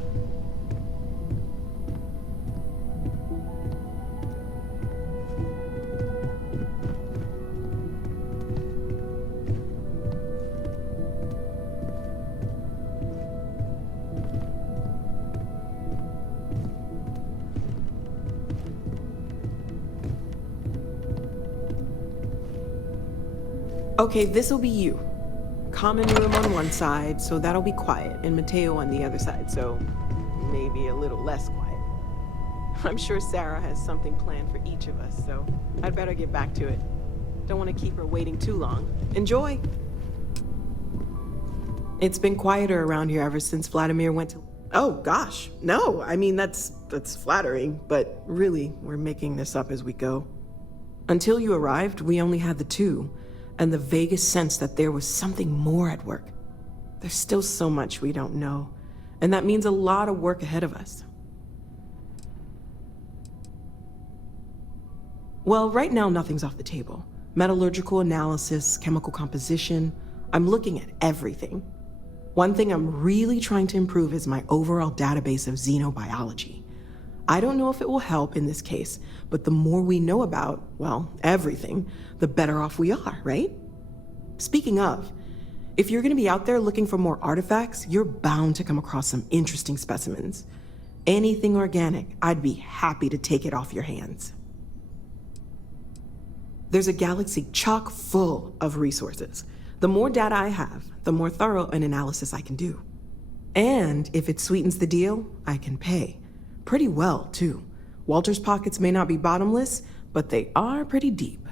Okay, this'll be you. Common room on one side, so that'll be quiet, and Mateo on the other side, so maybe a little less quiet. I'm sure Sarah has something planned for each of us, so I'd better get back to it. Don't want to keep her waiting too long. Enjoy! It's been quieter around here ever since Vladimir went to... Oh, gosh, no, I mean, that's flattering, but really, we're making this up as we go. Until you arrived, we only had the two, and the vaguest sense that there was something more at work. There's still so much we don't know, and that means a lot of work ahead of us. Well, right now nothing's off the table. Metallurgical analysis, chemical composition, I'm looking at everything. One thing I'm really trying to improve is my overall database of xenobiology. I don't know if it will help in this case, but the more we know about, well, everything, the better off we are, right? Speaking of, if you're gonna be out there looking for more artifacts, you're bound to come across some interesting specimens. Anything organic, I'd be happy to take it off your hands. There's a galaxy chock full of resources. The more data I have, the more thorough an analysis I can do. And if it sweetens the deal, I can pay. Pretty well, too. Walter's pockets may not be bottomless, but they are pretty deep.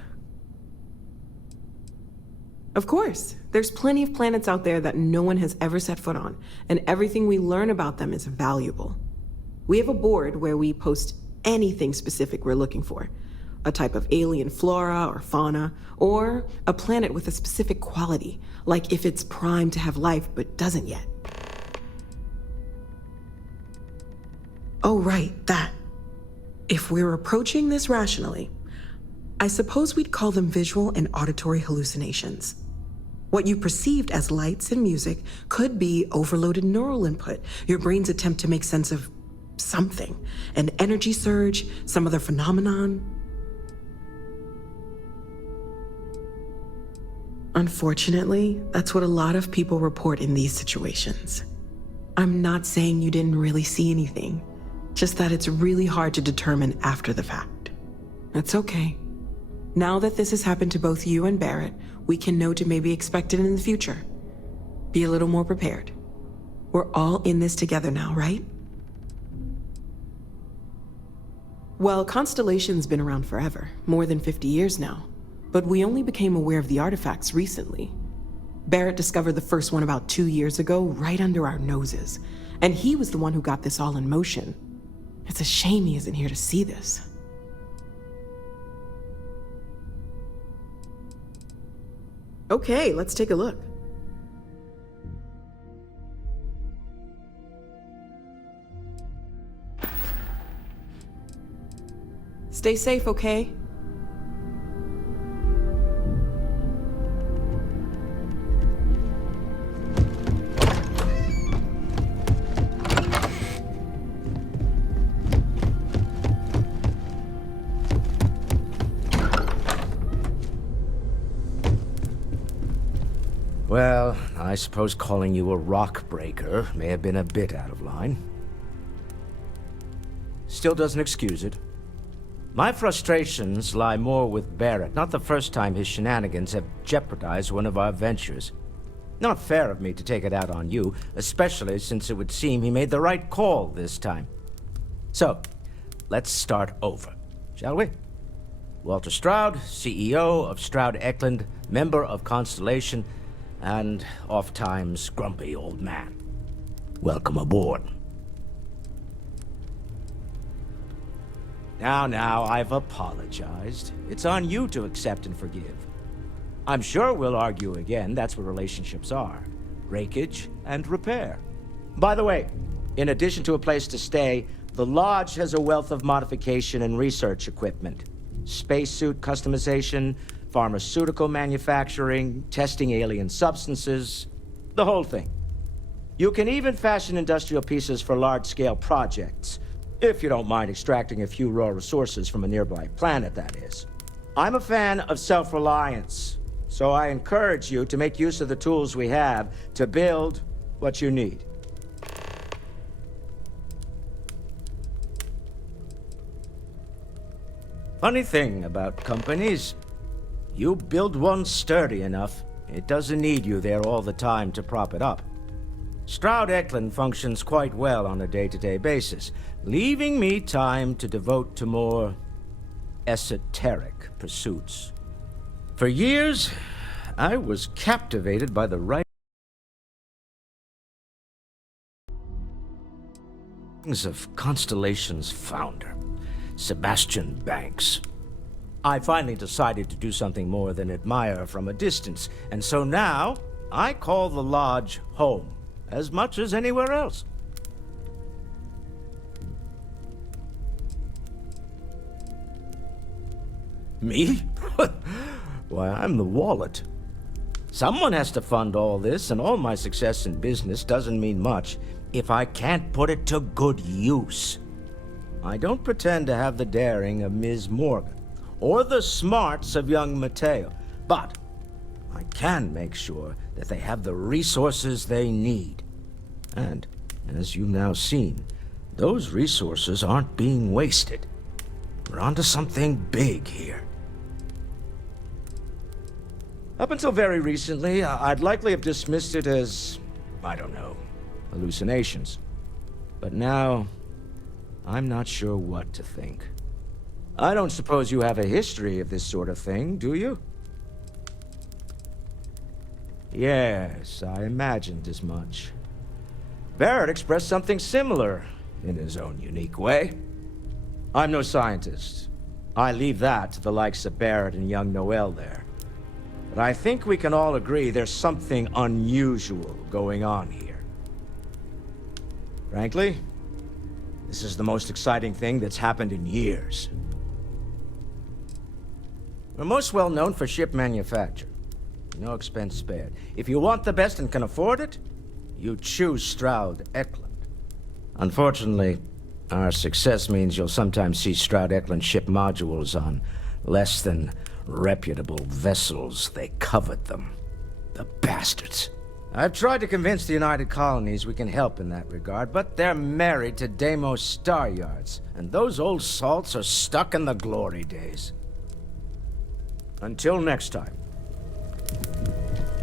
Of course, there's plenty of planets out there that no one has ever set foot on, and everything we learn about them is valuable. We have a board where we post anything specific we're looking for. A type of alien flora or fauna, or a planet with a specific quality, like if it's primed to have life but doesn't yet. Oh, right, that. If we're approaching this rationally, I suppose we'd call them visual and auditory hallucinations. What you perceived as lights and music could be overloaded neural input, your brain's attempt to make sense of something, an energy surge, some other phenomenon. Unfortunately, that's what a lot of people report in these situations. I'm not saying you didn't really see anything, just that it's really hard to determine after the fact. That's okay. Now that this has happened to both you and Barrett, we can know to maybe expect it in the future. Be a little more prepared. We're all in this together now, right? Well, Constellation's been around forever, more than 50 years now. But we only became aware of the artifacts recently. Barrett discovered the first one about 2 years ago, right under our noses. And he was the one who got this all in motion. It's a shame he isn't here to see this. Okay, let's take a look. Stay safe, okay? Well, I suppose calling you a rock breaker may have been a bit out of line. Still doesn't excuse it. My frustrations lie more with Barrett. Not the first time his shenanigans have jeopardized one of our ventures. Not fair of me to take it out on you, especially since it would seem he made the right call this time. So, let's start over, shall we? Walter Stroud, CEO of Stroud Eklund, member of Constellation, and oft-times grumpy old man. Welcome aboard. Now, I've apologized. It's on you to accept and forgive. I'm sure we'll argue again. That's what relationships are. Breakage and repair. By the way, in addition to a place to stay, the Lodge has a wealth of modification and research equipment. Spacesuit customization, pharmaceutical manufacturing, testing alien substances, the whole thing. You can even fashion industrial pieces for large-scale projects, if you don't mind extracting a few raw resources from a nearby planet, that is. I'm a fan of self-reliance, so I encourage you to make use of the tools we have to build what you need. Funny thing about companies, you build one sturdy enough, it doesn't need you there all the time to prop it up. Stroud-Eklund functions quite well on a day-to-day basis, leaving me time to devote to more esoteric pursuits. For years, I was captivated by the writings of Constellation's founder, Sebastian Banks. I finally decided to do something more than admire from a distance, and so now I call the Lodge home as much as anywhere else. Me? Why, I'm the wallet. Someone has to fund all this, and all my success in business doesn't mean much if I can't put it to good use. I don't pretend to have the daring of Ms. Morgan, or the smarts of young Mateo, but I can make sure that they have the resources they need. And, as you've now seen, those resources aren't being wasted. We're onto something big here. Up until very recently, I'd likely have dismissed it as, I don't know, hallucinations. But now, I'm not sure what to think. I don't suppose you have a history of this sort of thing, do you? Yes, I imagined as much. Barrett expressed something similar, in his own unique way. I'm no scientist. I leave that to the likes of Barrett and young Noel there. But I think we can all agree there's something unusual going on here. Frankly, this is the most exciting thing that's happened in years. We're most well known for ship manufacture. No expense spared. If you want the best and can afford it, you choose Stroud-Eklund. Unfortunately, our success means you'll sometimes see Stroud-Eklund ship modules on less than reputable vessels. They covet them. The bastards. I've tried to convince the United Colonies we can help in that regard, but they're married to Deimos Star Yards, and those old salts are stuck in the glory days. Until next time.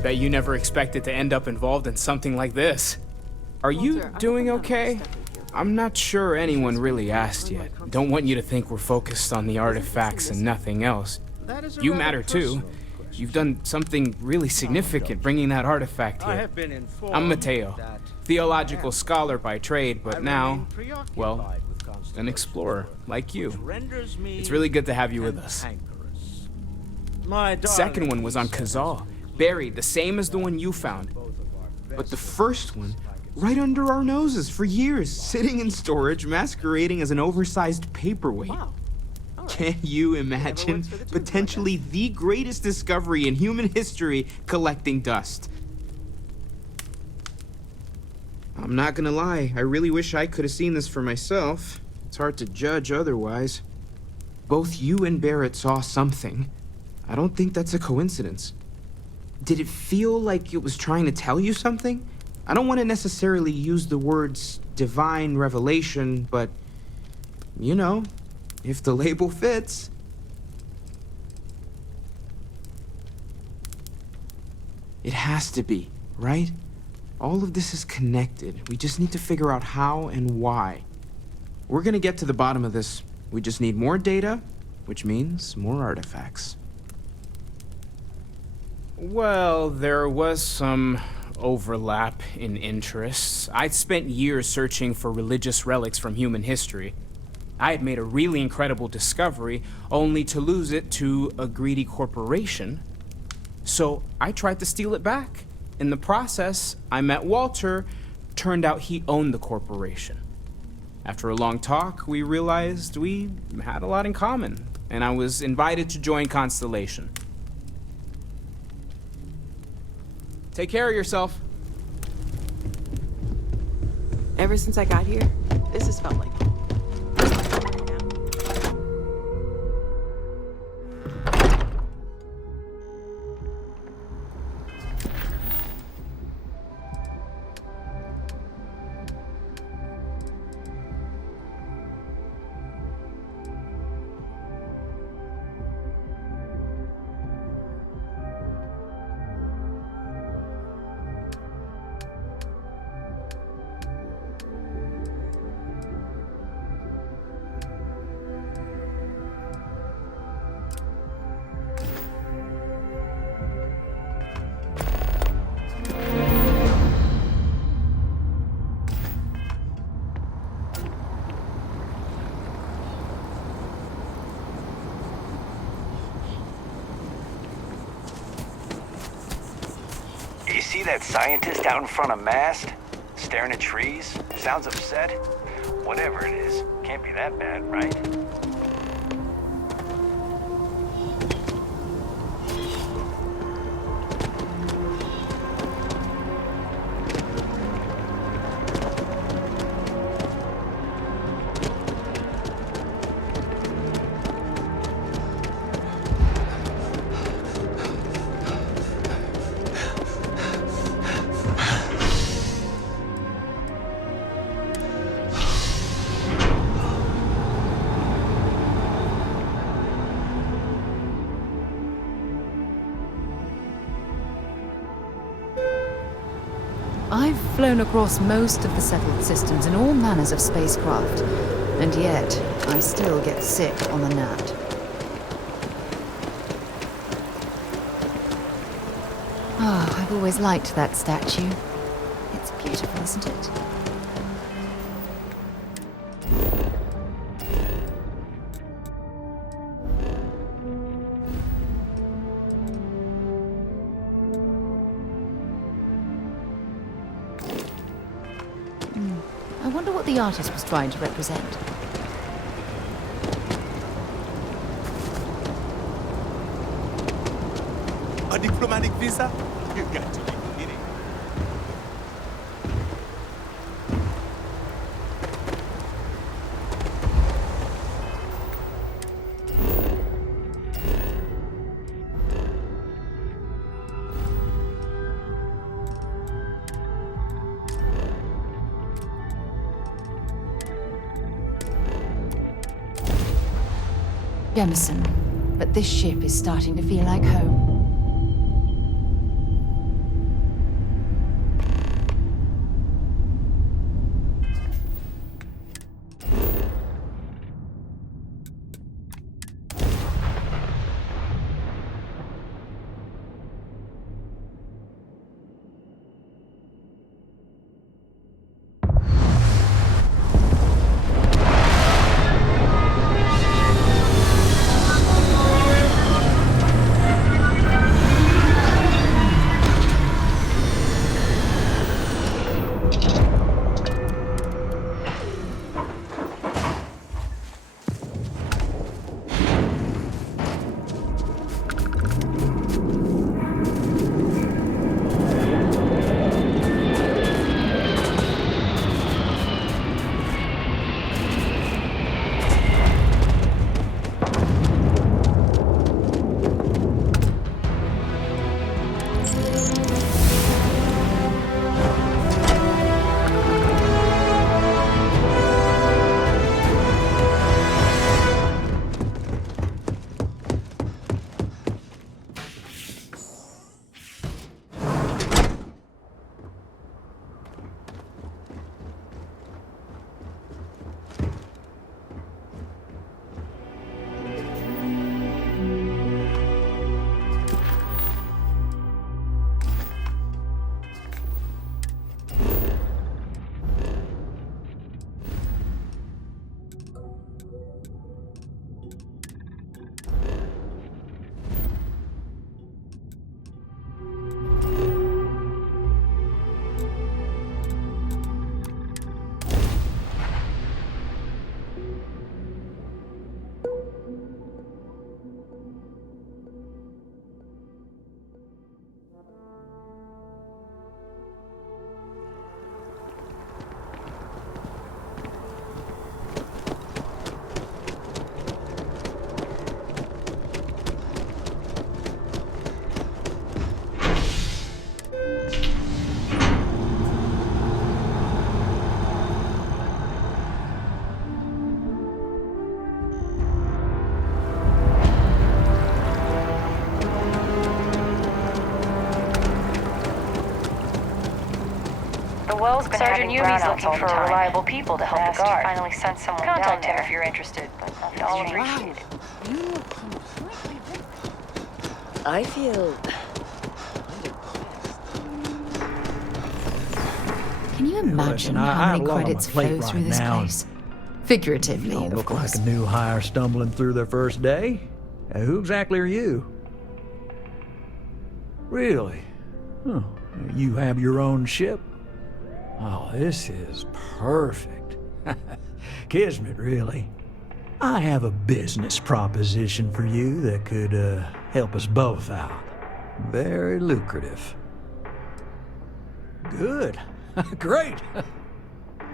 Bet you never expected to end up involved in something like this. Are you doing okay? I'm not sure anyone really asked yet. Don't want you to think we're focused on the artifacts and nothing else. You matter too. You've done something really significant bringing that artifact here. I'm Mateo, theological scholar by trade, but now, well, an explorer like you. It's really good to have you with us. Second one was on Kazal, buried the same as the one you found. But the first one, right under our noses for years, sitting in storage, masquerading as an oversized paperweight. Can you imagine potentially the greatest discovery in human history collecting dust? I'm not gonna lie, I really wish I could have seen this for myself. It's hard to judge otherwise. Both you and Barrett saw something. I don't think that's a coincidence. Did it feel like it was trying to tell you something? I don't want to necessarily use the words divine revelation, but, you know, if the label fits. It has to be, right? All of this is connected. We just need to figure out how and why. We're gonna get to the bottom of this. We just need more data, which means more artifacts. Well, there was some overlap in interests. I'd spent years searching for religious relics from human history. I had made a really incredible discovery, only to lose it to a greedy corporation. So I tried to steal it back. In the process, I met Walter. Turned out he owned the corporation. After a long talk, we realized we had a lot in common, and I was invited to join Constellation. Take care of yourself. Ever since I got here, this has felt like You see that scientist out in front of mast? Staring at trees? Sounds upset? Whatever it is, can't be that bad, right? I've flown across most of the settled systems in all manners of spacecraft, and yet I still get sick on the gnat. Ah, I've always liked that statue. It's beautiful, isn't it? I wonder what the artist was trying to represent. A diplomatic visa? You got to be kidding. Jemison, but this ship is starting to feel like home. well's been Sergeant having Yumi's brownouts looking all for the time. reliable people to help Asked the guard. to finally send someone down Contact him there. if you're interested, but We'd all nothing's appreciate changed. it. I feel... Can you imagine how many credits flow through this place? Figuratively, You don't of look course. like a new hire stumbling through their first day. Who exactly are you? Really? Huh. You have your own ship? Oh, this is perfect. Kismet, really. I have a business proposition for you that could help us both out. Very lucrative. Good. Great.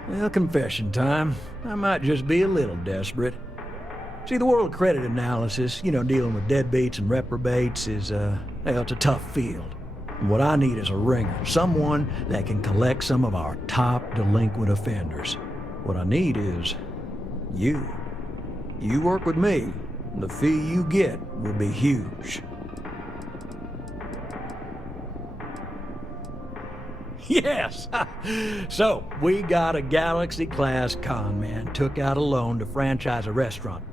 Well, confession time. I might just be a little desperate. See, the world of credit analysis, dealing with deadbeats and reprobates is, it's a tough field. What I need is a ringer, someone that can collect some of our top delinquent offenders. What I need is you. You work with me, and the fee you get will be huge. Yes! So, we got a Galaxy-class con man took out a loan to franchise a restaurant.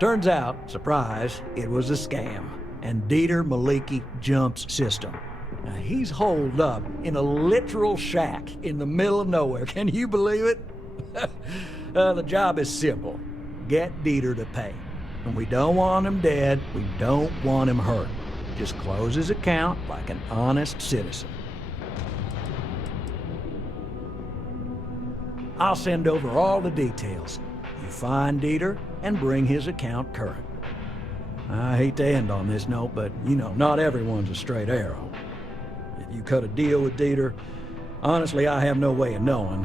Turns out, surprise, it was a scam, and Dieter Maliki jumps system. Now, he's holed up in a literal shack in the middle of nowhere. Can you believe it? The job is simple. Get Dieter to pay. And we don't want him dead, we don't want him hurt. Just close his account like an honest citizen. I'll send over all the details. You find Dieter and bring his account current. I hate to end on this note, but not everyone's a straight arrow. If you cut a deal with Dieter, honestly, I have no way of knowing.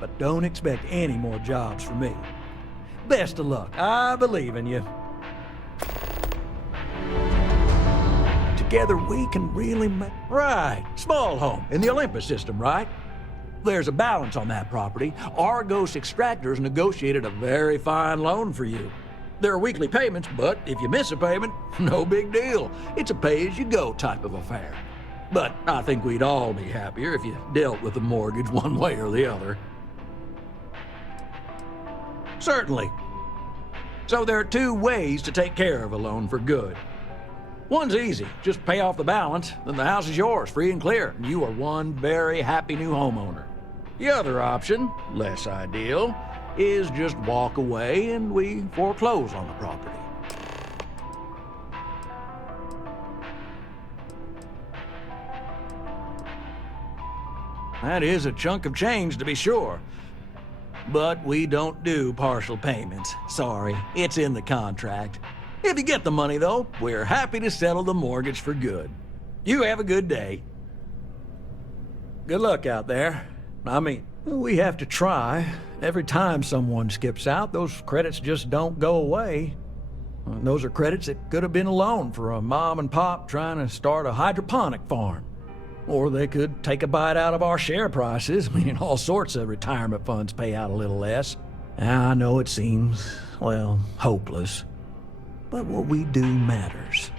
But don't expect any more jobs from me. Best of luck. I believe in you. Together we can really make... Right. Small home in the Olympus system, right? There's a balance on that property. Argos Extractors negotiated a very fine loan for you. There are weekly payments, but if you miss a payment, no big deal. It's a pay-as-you-go type of affair. But I think we'd all be happier if you dealt with the mortgage one way or the other. Certainly. So there are two ways to take care of a loan for good. One's easy. Just pay off the balance, then the house is yours, free and clear, and you are one very happy new homeowner. The other option, less ideal, is just walk away and we foreclose on the property. That is a chunk of change, to be sure. But we don't do partial payments. Sorry, it's in the contract. If you get the money, though, we're happy to settle the mortgage for good. You have a good day. Good luck out there. I mean, we have to try. Every time someone skips out, those credits just don't go away. And those are credits that could have been a loan for a mom and pop trying to start a hydroponic farm. Or they could take a bite out of our share prices. I mean, all sorts of retirement funds pay out a little less. I know it seems, well, hopeless. But what we do matters.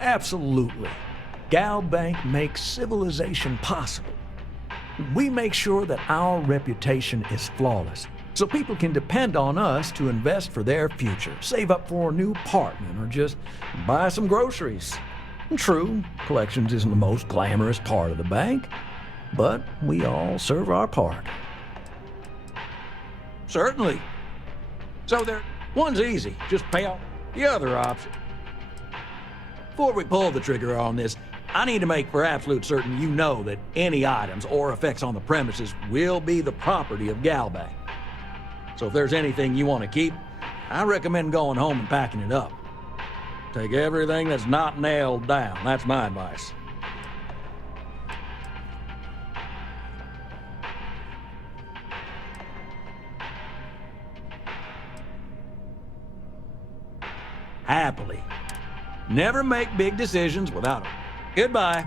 Absolutely. GalBank makes civilization possible. We make sure that our reputation is flawless, so people can depend on us to invest for their future, save up for a new apartment, or just buy some groceries. True, collections isn't the most glamorous part of the bank, but we all serve our part. Certainly. So one's easy, just pay off. The other option. Before we pull the trigger on this, I need to make for absolute certain you know that any items or effects on the premises will be the property of GalBank. So if there's anything you want to keep, I recommend going home and packing it up. Take everything that's not nailed down. That's my advice. Happily. Never make big decisions without them. Goodbye.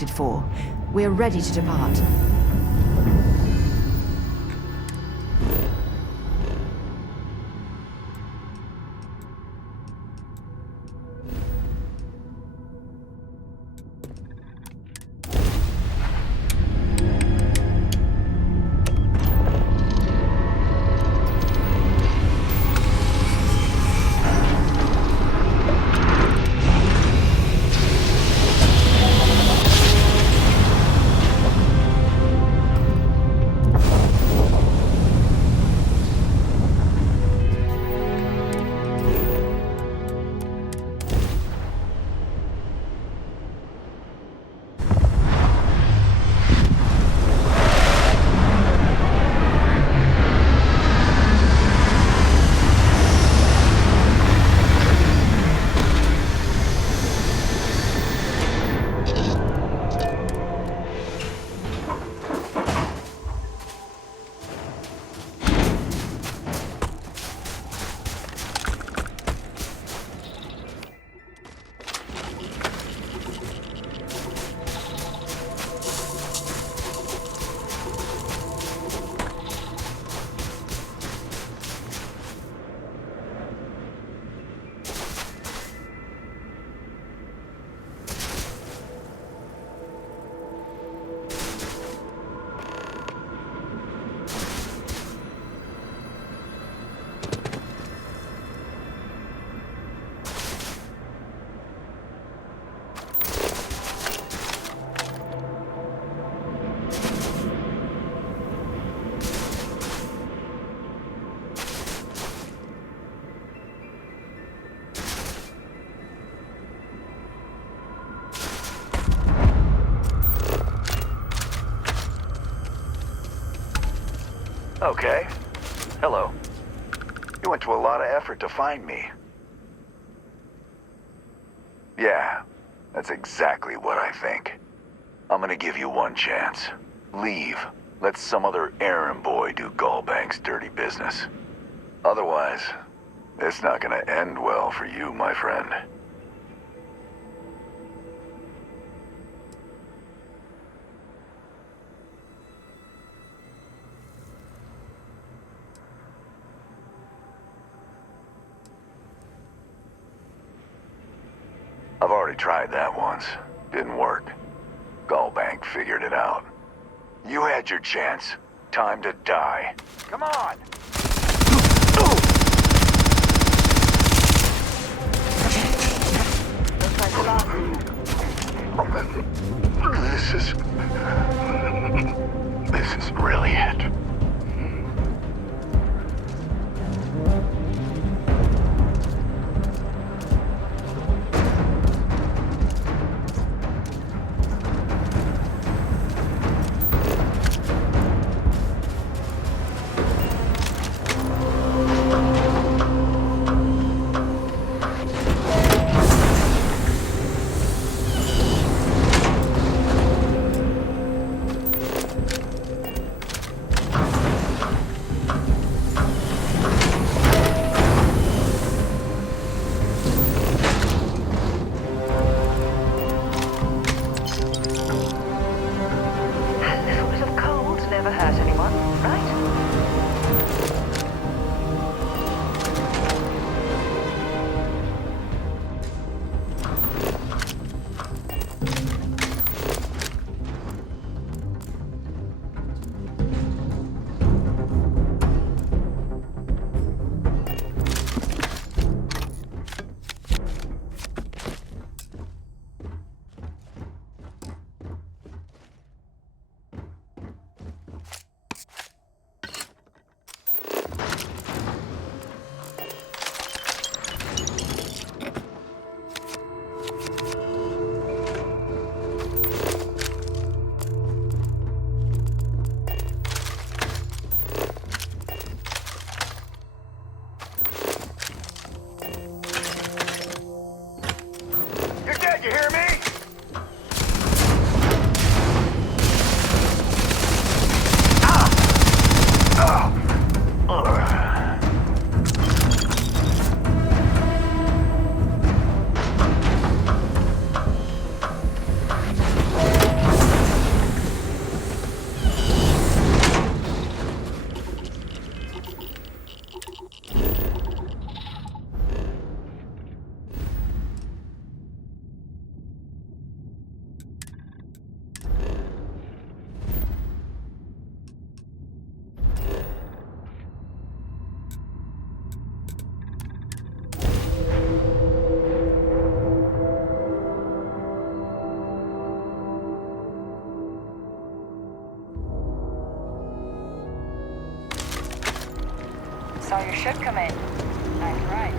accounted for. We're ready to depart. Okay. Hello. You went to a lot of effort to find me. Yeah, that's exactly what I think. I'm gonna give you one chance. Leave. Let some other errand boy do Gallbank's dirty business. Otherwise, it's not gonna end well for you, my friend. I've already tried that once. Didn't work. Gallbank figured it out. You had your chance. Time to die. Come on! This is really it. saw your ship come in. That's right.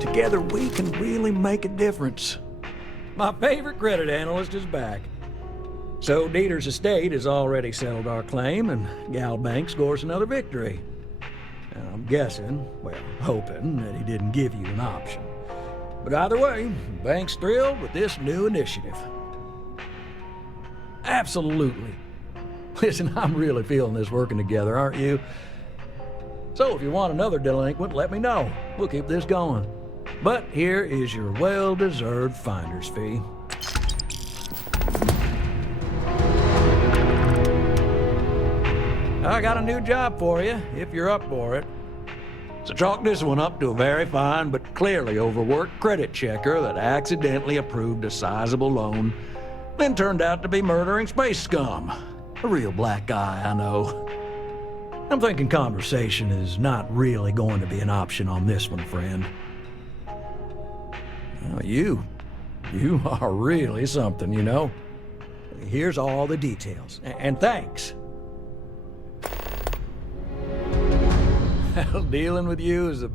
Together we can really make a difference. My favorite credit analyst is back. So Dieter's estate has already settled our claim, and Galbank scores another victory. Now, I'm guessing, well, hoping, that he didn't give you an option. But either way, the bank's thrilled with this new initiative. Absolutely. Listen, I'm really feeling this working together, aren't you? So if you want another delinquent, let me know. We'll keep this going. But here is your well-deserved finder's fee. I got a new job for you, if you're up for it. So chalk this one up to a very fine but clearly overworked credit checker that accidentally approved a sizable loan, then turned out to be murdering space scum. A real black guy, I know. I'm thinking conversation is not really going to be an option on this one, friend. Well, you are really something, you know. Here's all the details, and thanks. Well, dealing with you is a...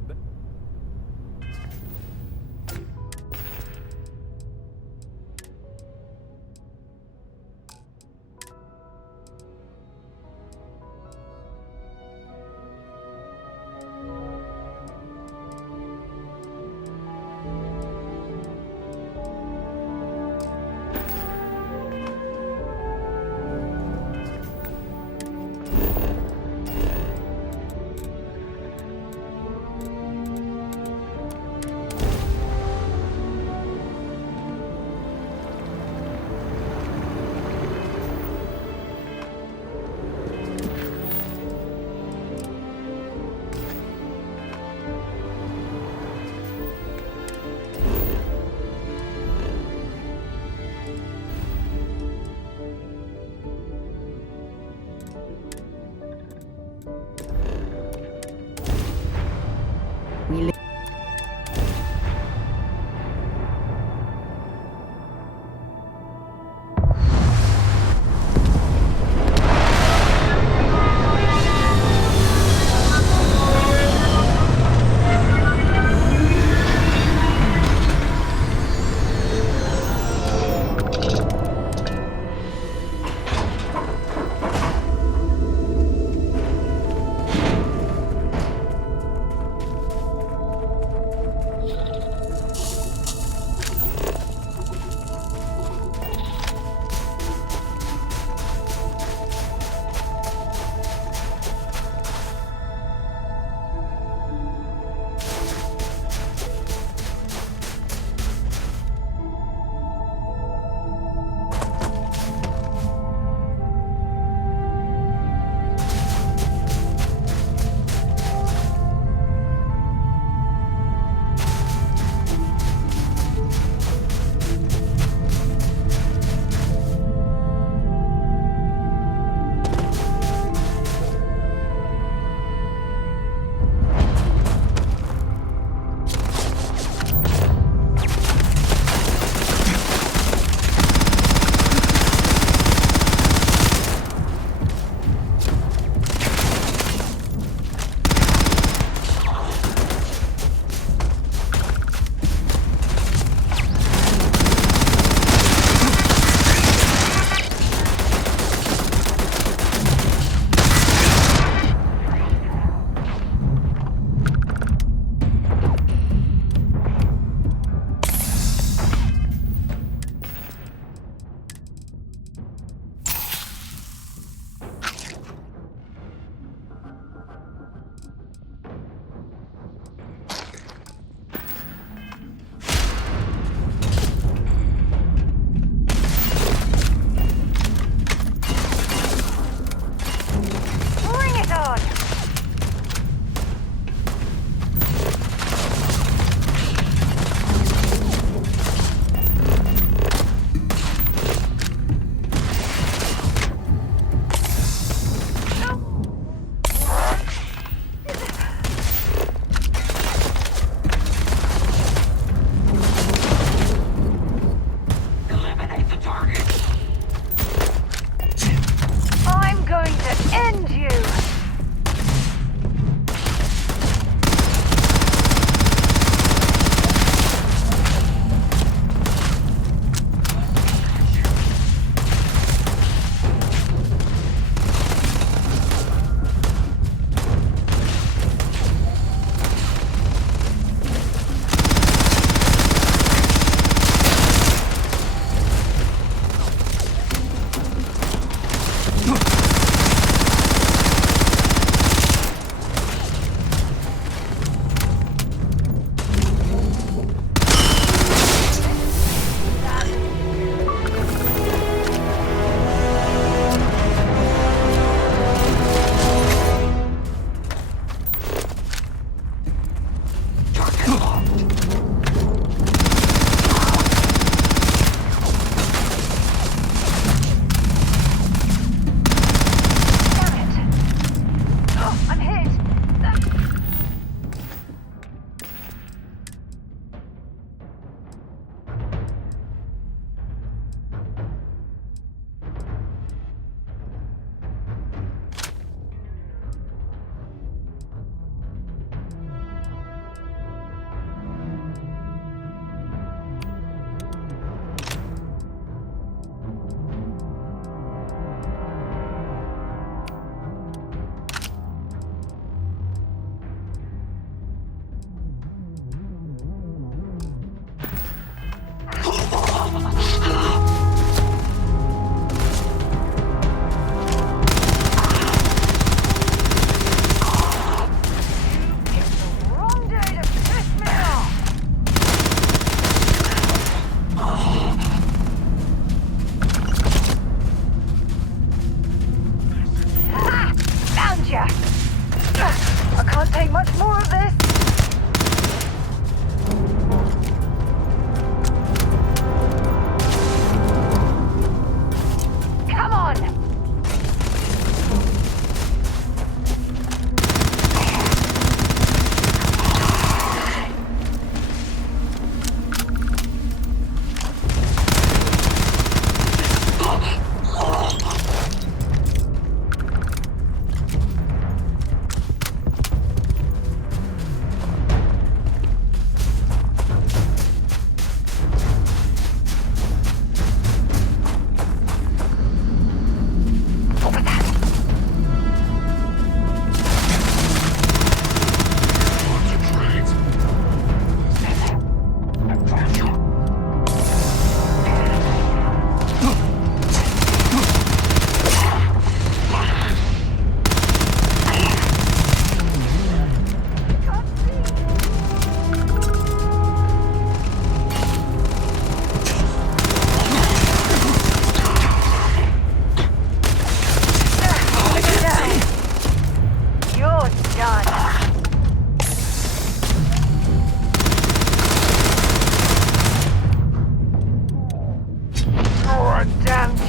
a damn joke.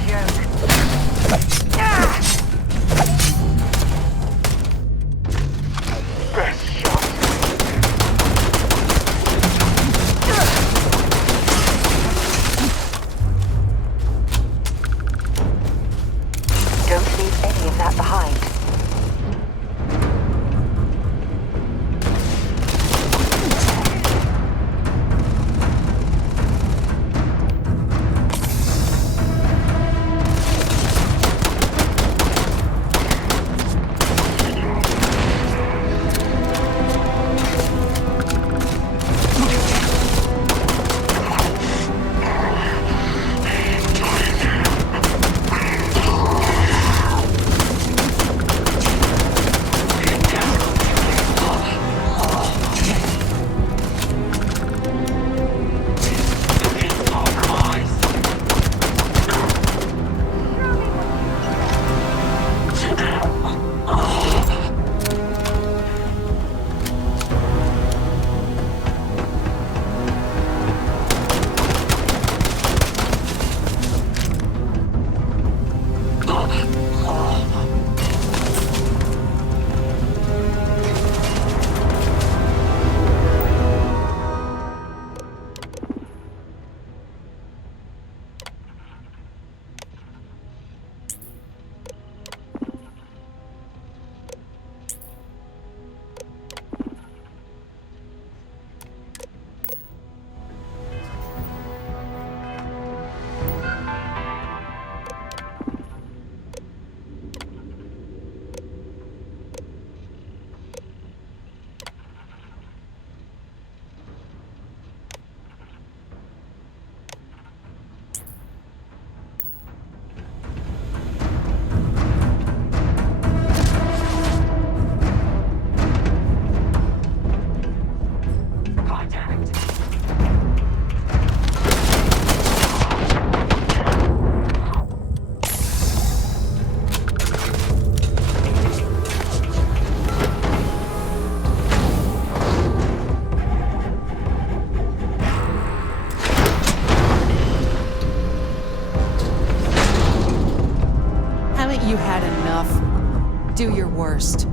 Best shot. Don't leave any of that behind. You had enough. Do your worst.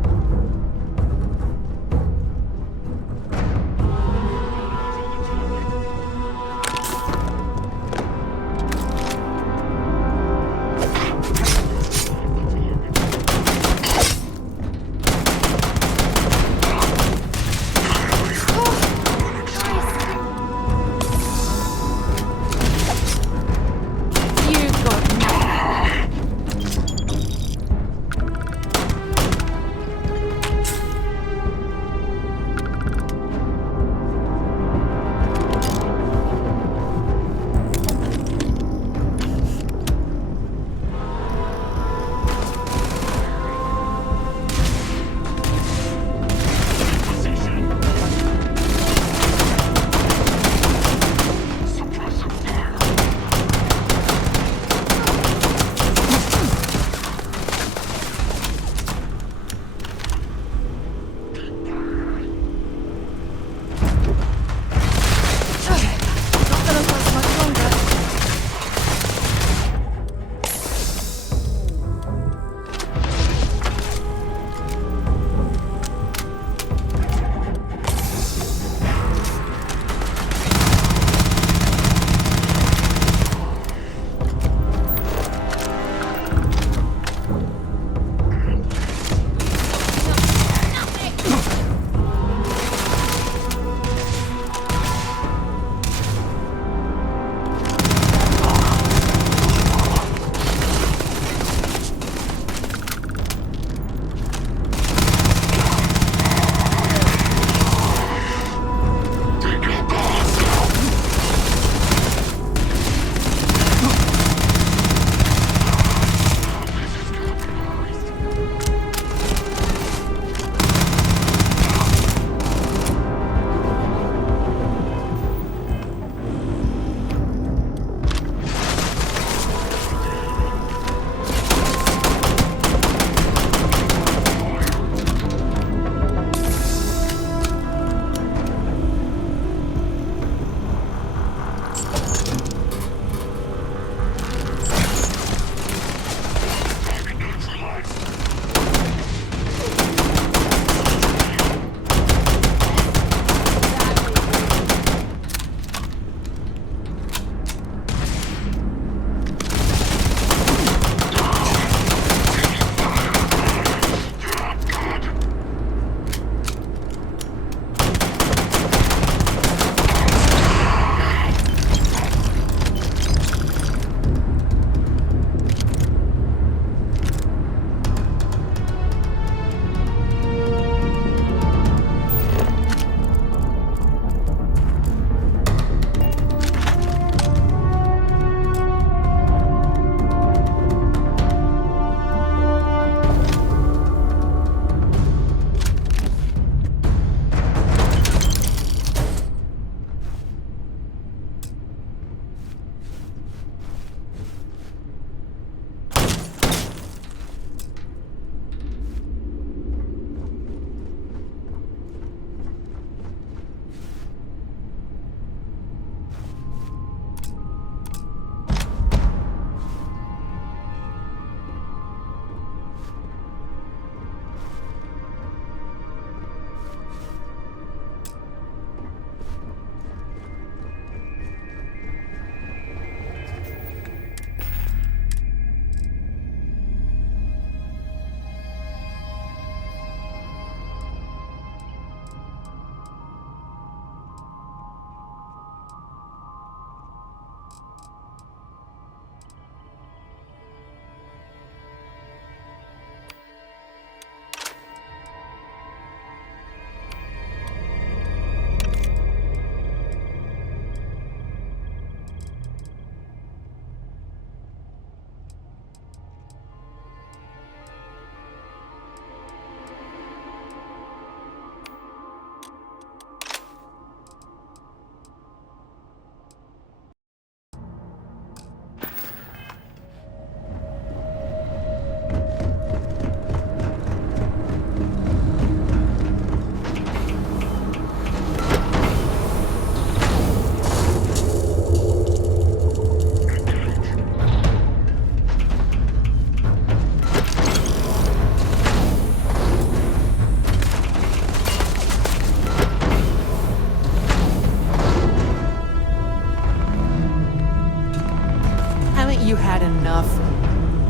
Haven't you had enough?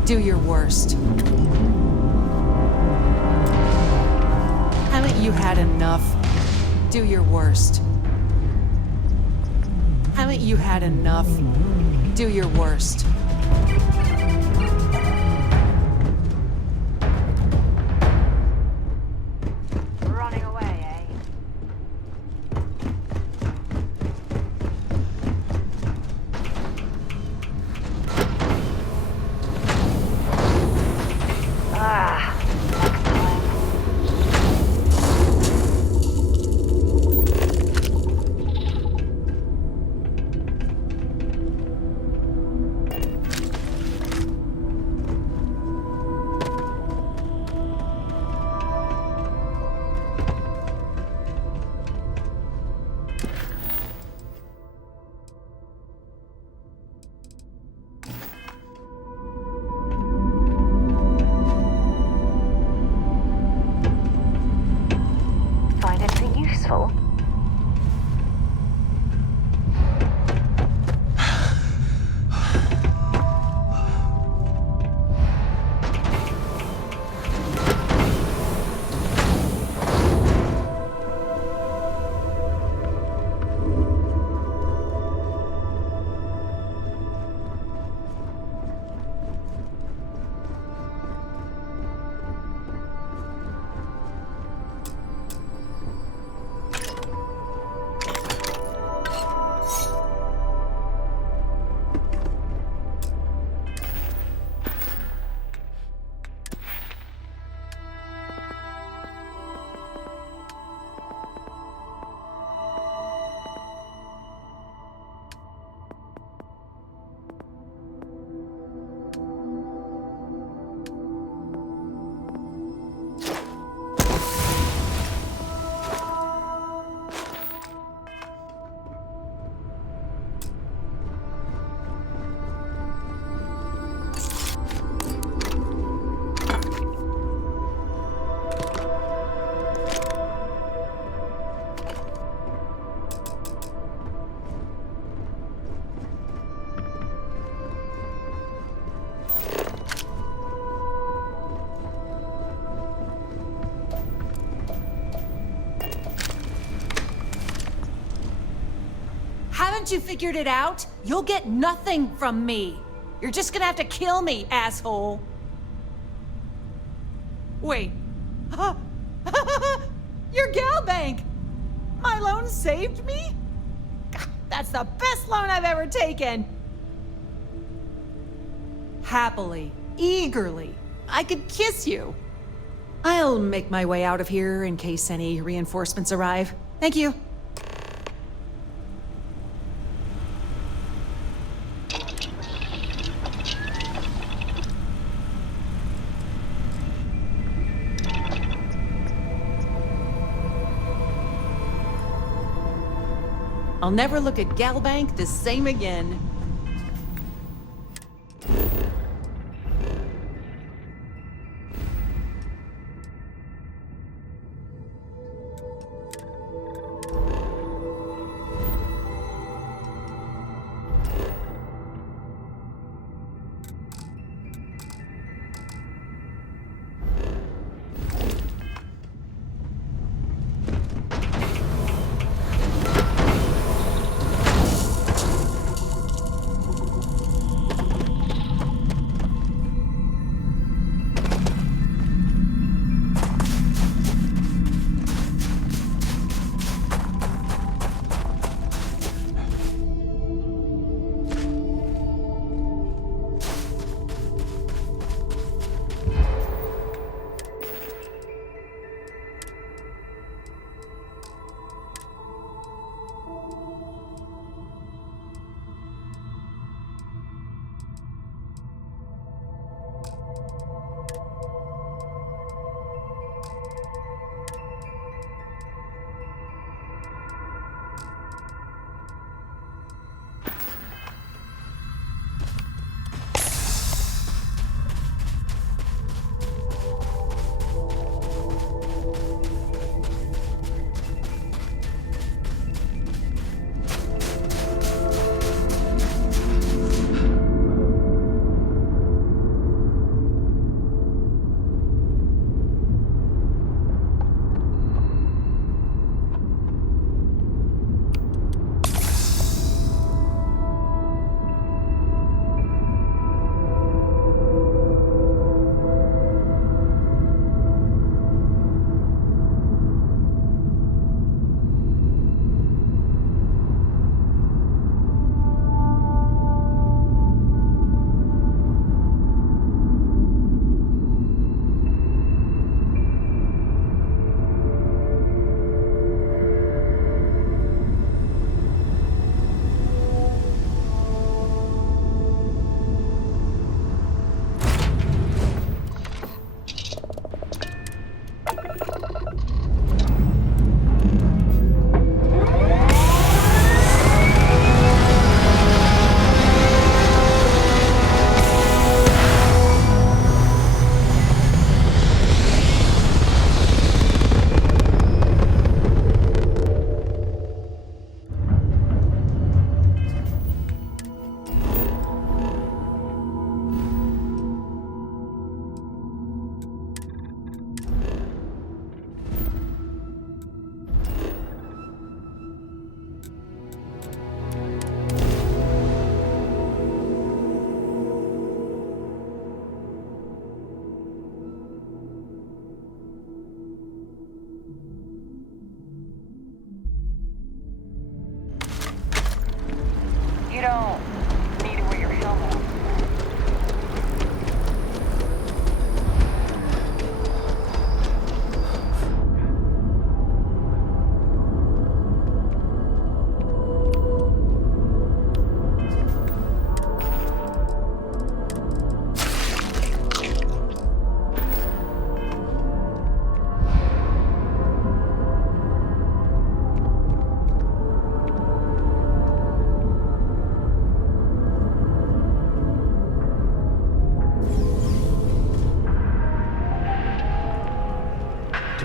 Do your worst. Haven't you had enough? Do your worst. Haven't you had enough? Do your worst. Running away, eh? Ah, next time. Find anything useful? Haven't you figured it out? You'll get nothing from me. You're just gonna have to kill me, asshole. Wait. Your gal bank! My loan saved me? That's the best loan I've ever taken. Happily, eagerly, I could kiss you. I'll make my way out of here in case any reinforcements arrive. Thank you. I'll never look at Galbank the same again.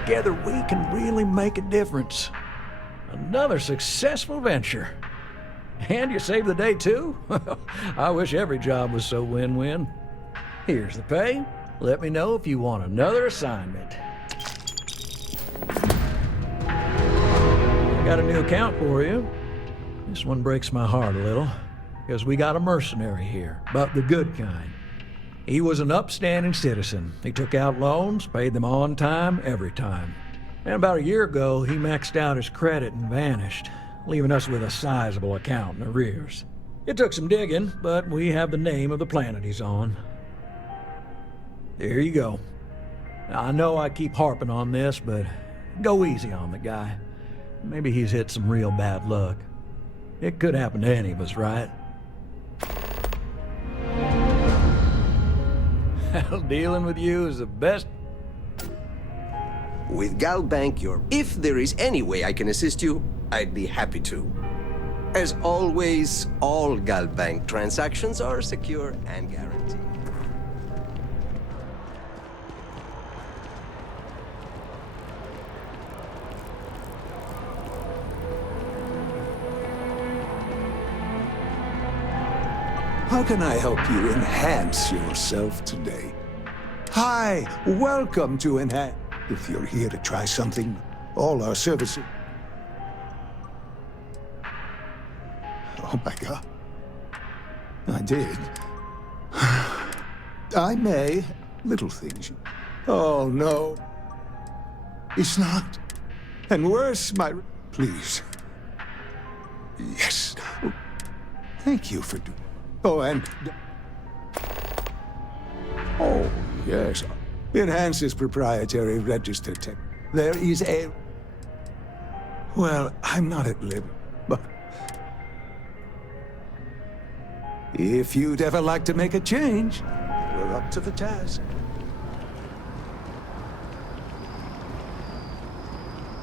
together, we can really make a difference. Another successful venture. And you saved the day, too? I wish every job was so win-win. Here's the pay. Let me know if you want another assignment. I got a new account for you. This one breaks my heart a little, because we got a mercenary here, but the good kind. He was an upstanding citizen. He took out loans, paid them on time, every time. And about a year ago, he maxed out his credit and vanished, leaving us with a sizable account in arrears. It took some digging, but we have the name of the planet he's on. There you go. Now, I know I keep harping on this, but go easy on the guy. Maybe he's hit some real bad luck. It could happen to any of us, right? Well, dealing with you is the best. With GalBank, if there is any way I can assist you, I'd be happy to. As always, all GalBank transactions are secure and guaranteed. How can I help you enhance yourself today? Hi, welcome to Enhance. If you're here to try something, all our services... Oh my God. I did. I may. Little things. Oh no. It's not. And worse, Please. Yes. Thank you for doing... Oh, and... Oh, yes. Enhances proprietary register tech. There is a... Well, I'm not at liberty, but... If you'd ever like to make a change, we're up to the task.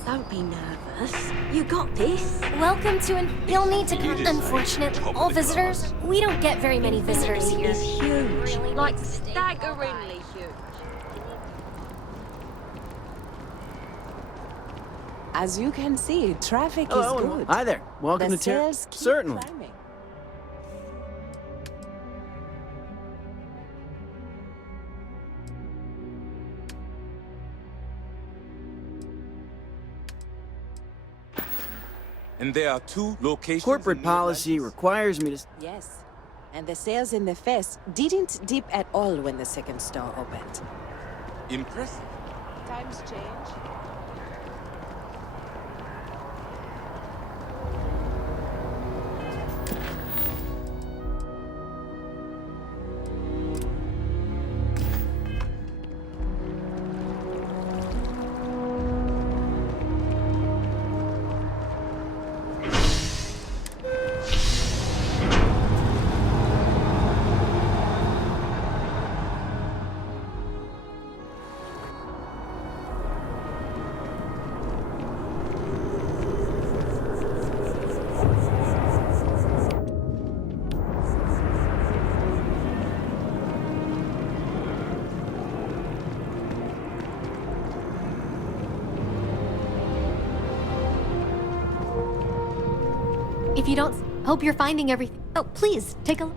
Don't be nervous. You got this. Welcome to You'll need to come. Unfortunately, all visitors, we don't get very many visitors here. It's huge. Like staggeringly huge. As you can see, traffic is good. Hi there. Welcome The to Terra. sales keep Certainly. climbing. And there are 2 locations. Corporate policy requires me to... Yes. And the sales in the fest didn't dip at all when the second store opened. Impressive. Times change. If you don't, hope you're finding everything. Oh, please, take a look.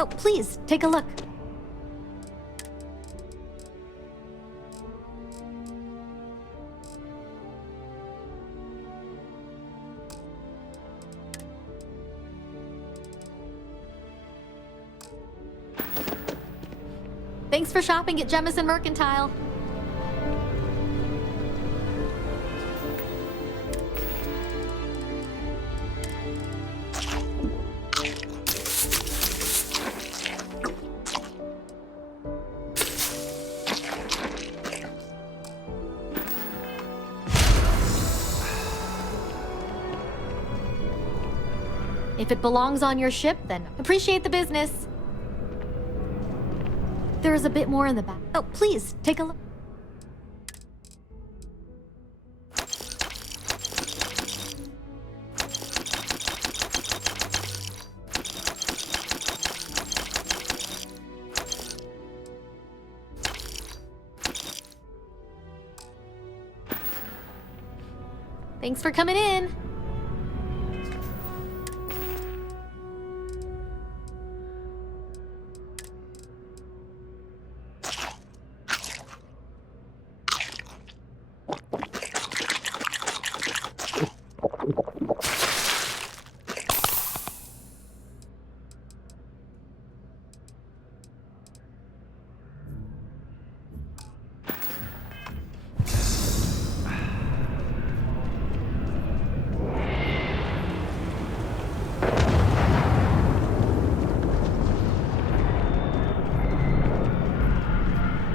Oh, please, take a look. Thanks for shopping at Jemison Mercantile. If it belongs on your ship, then appreciate the business. There is a bit more in the back. Oh, please, take a look. Thanks for coming in.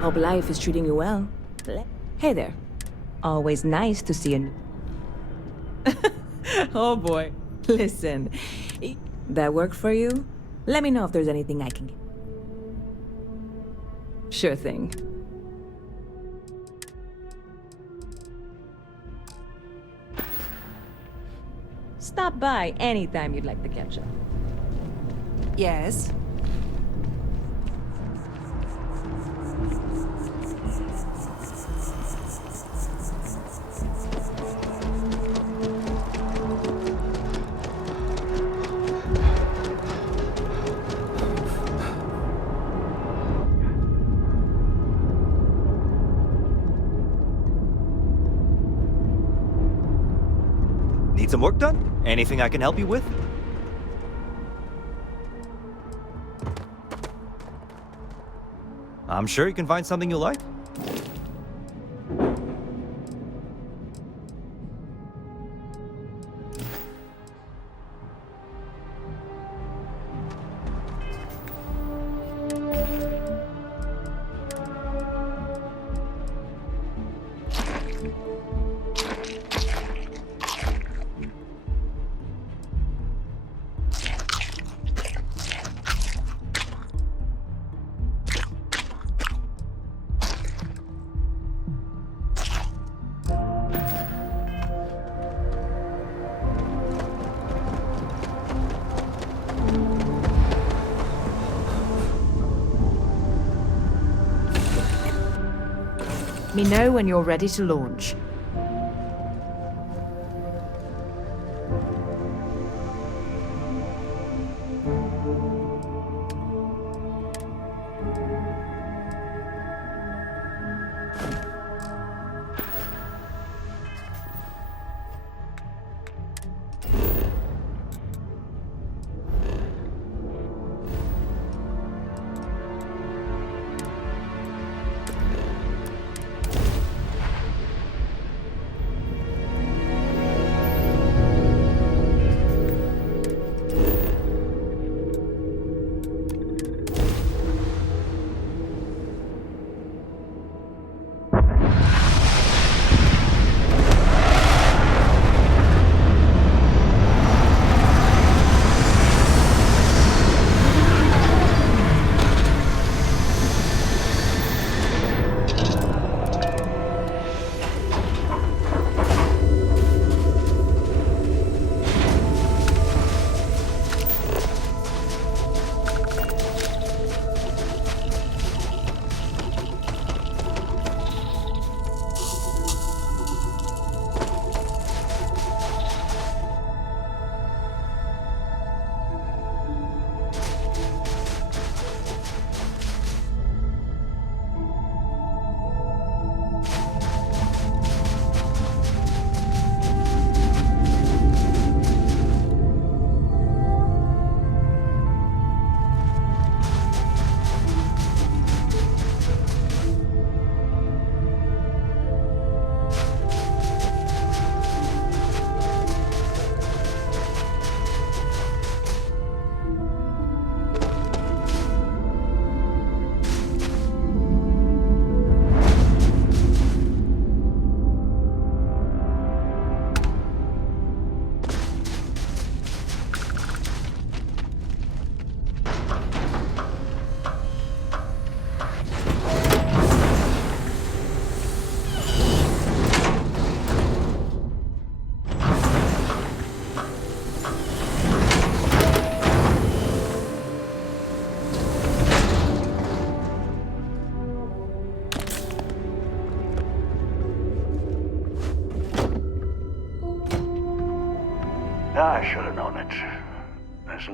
Hope life is treating you well. Hey there. Always nice to see you. Oh boy. Listen, that work for you? Let me know if there's anything I can get. Sure thing. Stop by anytime you'd like to catch up. Yes? Need some work done? Anything I can help you with? I'm sure you can find something you like. Let me know when you're ready to launch.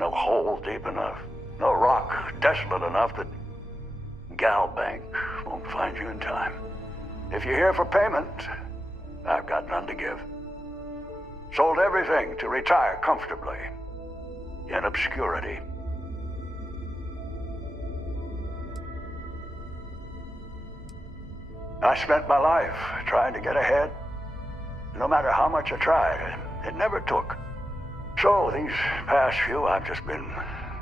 no hole deep enough, no rock desolate enough that Galbank won't find you in time. If you're here for payment, I've got none to give. Sold everything to retire comfortably, in obscurity. I spent my life trying to get ahead. No matter how much I tried, it never took. So these past few, I've just been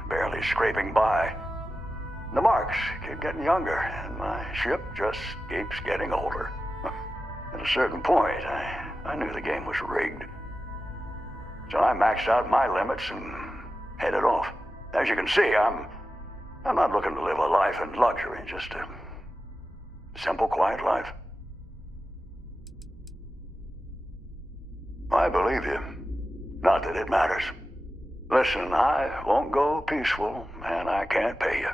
barely scraping by. The marks keep getting younger, and my ship just keeps getting older. At a certain point, I knew the game was rigged. So I maxed out my limits and headed off. As you can see, I'm not looking to live a life in luxury, just a simple, quiet life. I believe you. Not that it matters. Listen, I won't go peaceful, and I can't pay you.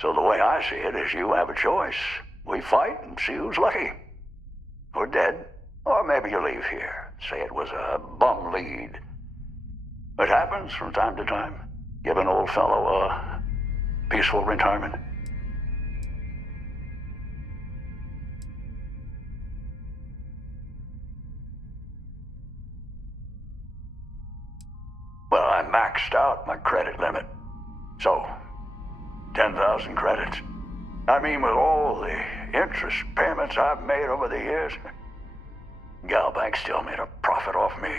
So the way I see it is you have a choice. We fight and see who's lucky. We're dead, or maybe you leave here. Say it was a bum lead. It happens from time to time. Give an old fellow a peaceful retirement. Well, I maxed out my credit limit. So, 10,000 credits. I mean, with all the interest payments I've made over the years, Galbank still made a profit off me.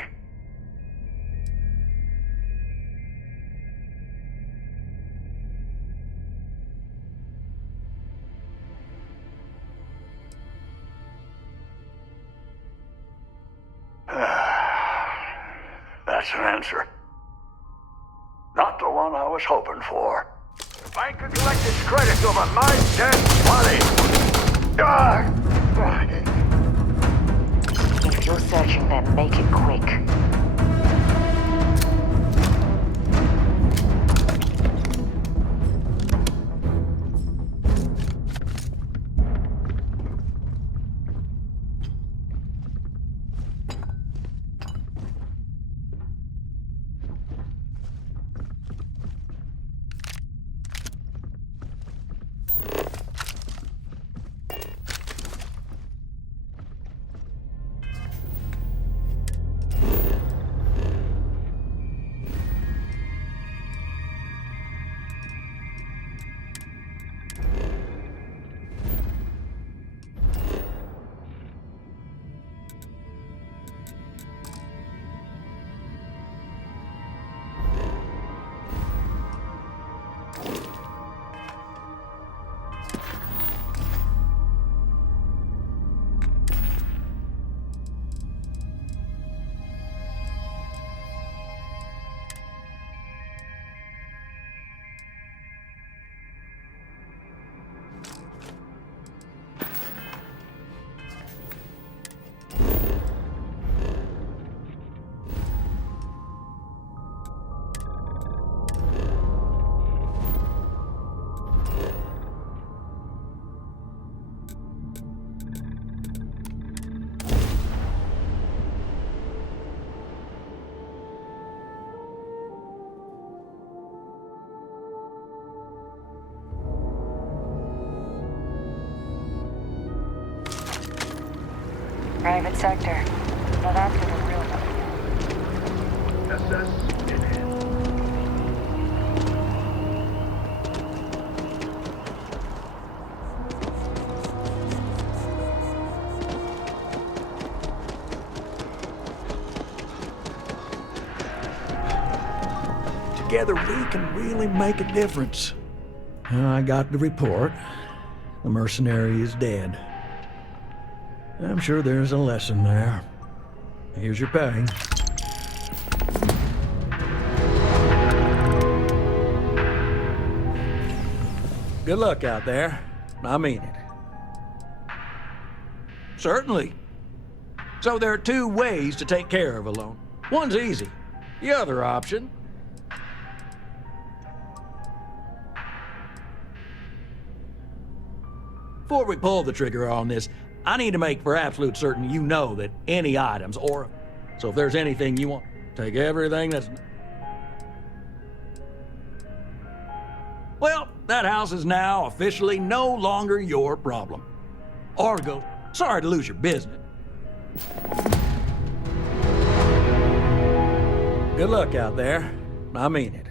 That's an answer. Not the one I was hoping for. The bank could collect its credit over my dead body. If you're searching, then make it quick. Private sector. Now that's where the real money is. SS in hand. Together we can really make a difference. I got the report. The mercenary is dead. I'm sure there's a lesson there. Here's your pay. Good luck out there. I mean it. Certainly. So there are two ways to take care of a loan. One's easy. The other option... Before we pull the trigger on this, I need to make for absolute certain you know that any items or... So if there's anything you want, take everything that's... Well, that house is now officially no longer your problem. Argo, sorry to lose your business. Good luck out there. I mean it.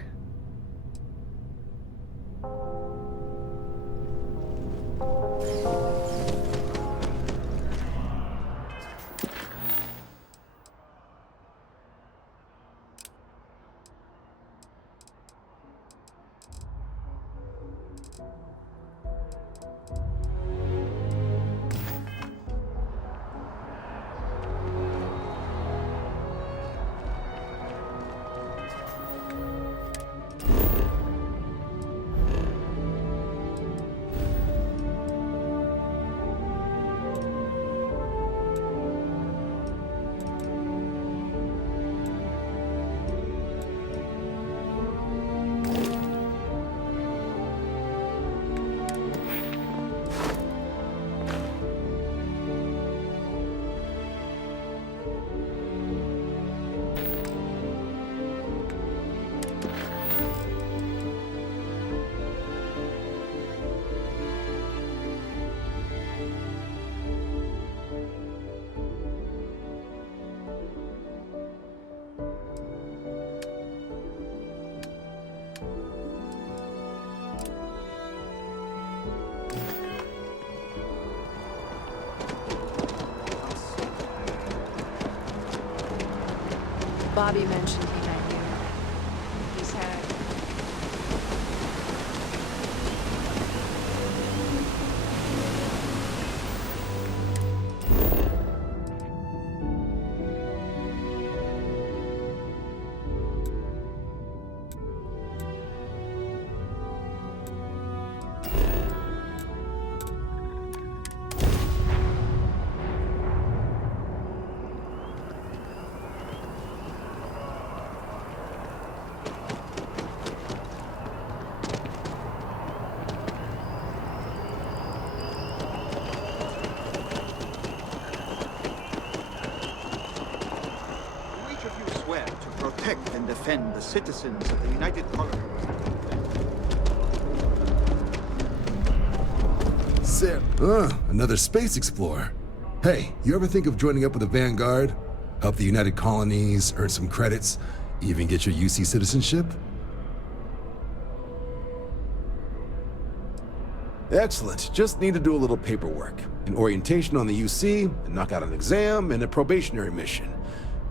Bobby mentioned he met you. He's had... Protect and defend the citizens of the United Colonies. Another space explorer. Hey, you ever think of joining up with the Vanguard? Help the United Colonies, earn some credits, even get your UC citizenship? Excellent. Just need to do a little paperwork. An orientation on the UC, and knock out an exam, and a probationary mission.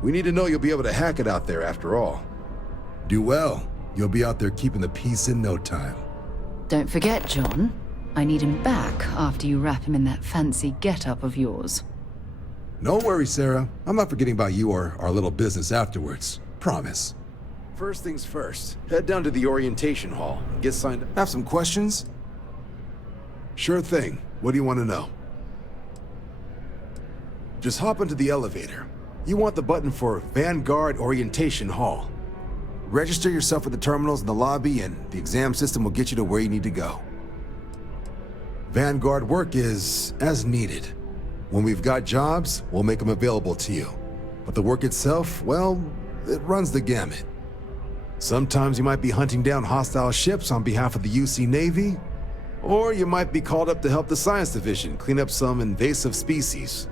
We need to know you'll be able to hack it out there after all. Do well. You'll be out there keeping the peace in no time. Don't forget, John. I need him back after you wrap him in that fancy get-up of yours. No worries, Sarah. I'm not forgetting about you or our little business afterwards. Promise. First things first, head down to the orientation hall and get signed up. Have some questions? Sure thing. What do you want to know? Just hop into the elevator. You want the button for Vanguard Orientation Hall. Register yourself at the terminals in the lobby and the exam system will get you to where you need to go. Vanguard work is as needed. When we've got jobs, we'll make them available to you. But the work itself, well, it runs the gamut. Sometimes you might be hunting down hostile ships on behalf of the UC Navy, or you might be called up to help the Science Division clean up some invasive species.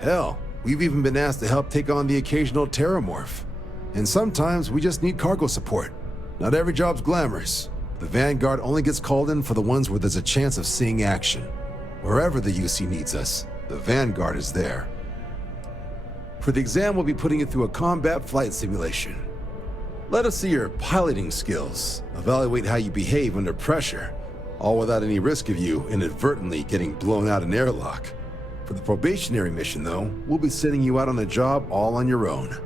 Hell, we've even been asked to help take on the occasional terramorph. And sometimes we just need cargo support. Not every job's glamorous. The Vanguard only gets called in for the ones where there's a chance of seeing action. Wherever the UC needs us, the Vanguard is there. For the exam, we'll be putting you through a combat flight simulation. Let us see your piloting skills, evaluate how you behave under pressure, all without any risk of you inadvertently getting blown out an airlock. For the probationary mission, though, we'll be sending you out on a job all on your own.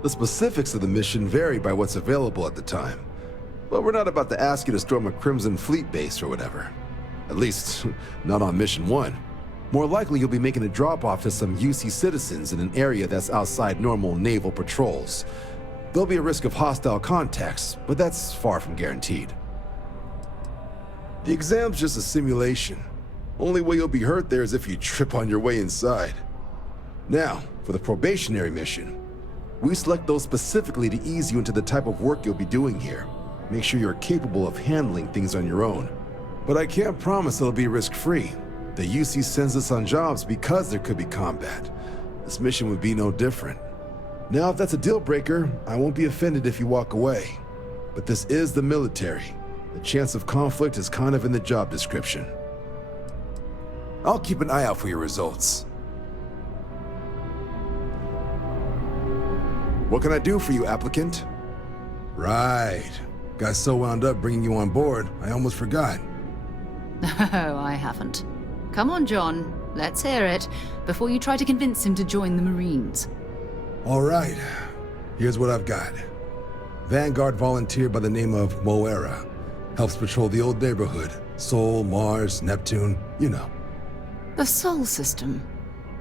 The specifics of the mission vary by what's available at the time. But we're not about to ask you to storm a Crimson Fleet base or whatever. At least, not on Mission 1. More likely you'll be making a drop-off to some UC citizens in an area that's outside normal naval patrols. There'll be a risk of hostile contacts, but that's far from guaranteed. The exam's just a simulation. Only way you'll be hurt there is if you trip on your way inside. Now, for the probationary mission, we select those specifically to ease you into the type of work you'll be doing here. make sure you're capable of handling things on your own. But I can't promise it'll be risk-free. The UC sends us on jobs because there could be combat. This mission would be no different. Now, if that's a deal breaker, I won't be offended if you walk away. But this is the military. The chance of conflict is kind of in the job description. I'll keep an eye out for your results. What can I do for you, applicant? Right. Got so wound up bringing you on board, I almost forgot. Oh, I haven't. Come on, John. Let's hear it, before you try to convince him to join the Marines. All right. Here's what I've got. Vanguard volunteer by the name of Moira. Helps patrol the old neighborhood. Sol, Mars, Neptune, you know. The Sol system.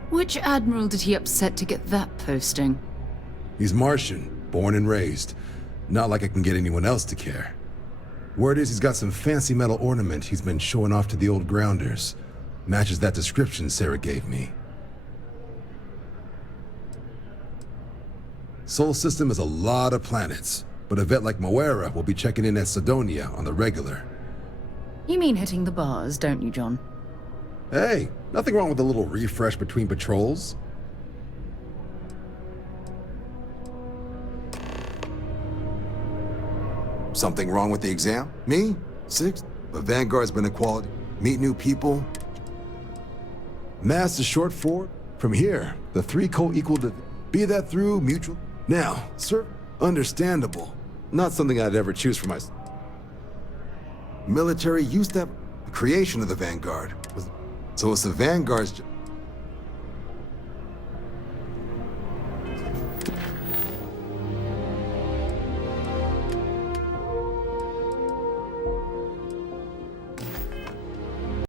Which admiral did he upset to get that posting? He's Martian, born and raised. Not like I can get anyone else to care. Word is he's got some fancy metal ornament he's been showing off to the old grounders. Matches that description Sarah gave me. Sol system is a lot of planets, but a vet like Moira will be checking in at Sidonia on the regular. You mean hitting the bars, don't you, John? Hey, nothing wrong with a little refresh between patrols. Something wrong with the exam? Me? 6? But Vanguard's been a quality. Meet new people. Mass is short for? From here, the 3 co-equal to... Be that through mutual... Now, sir, understandable. Not something I'd ever choose for myself. Military used to have... The creation of the Vanguard was... So it's the Vanguard's...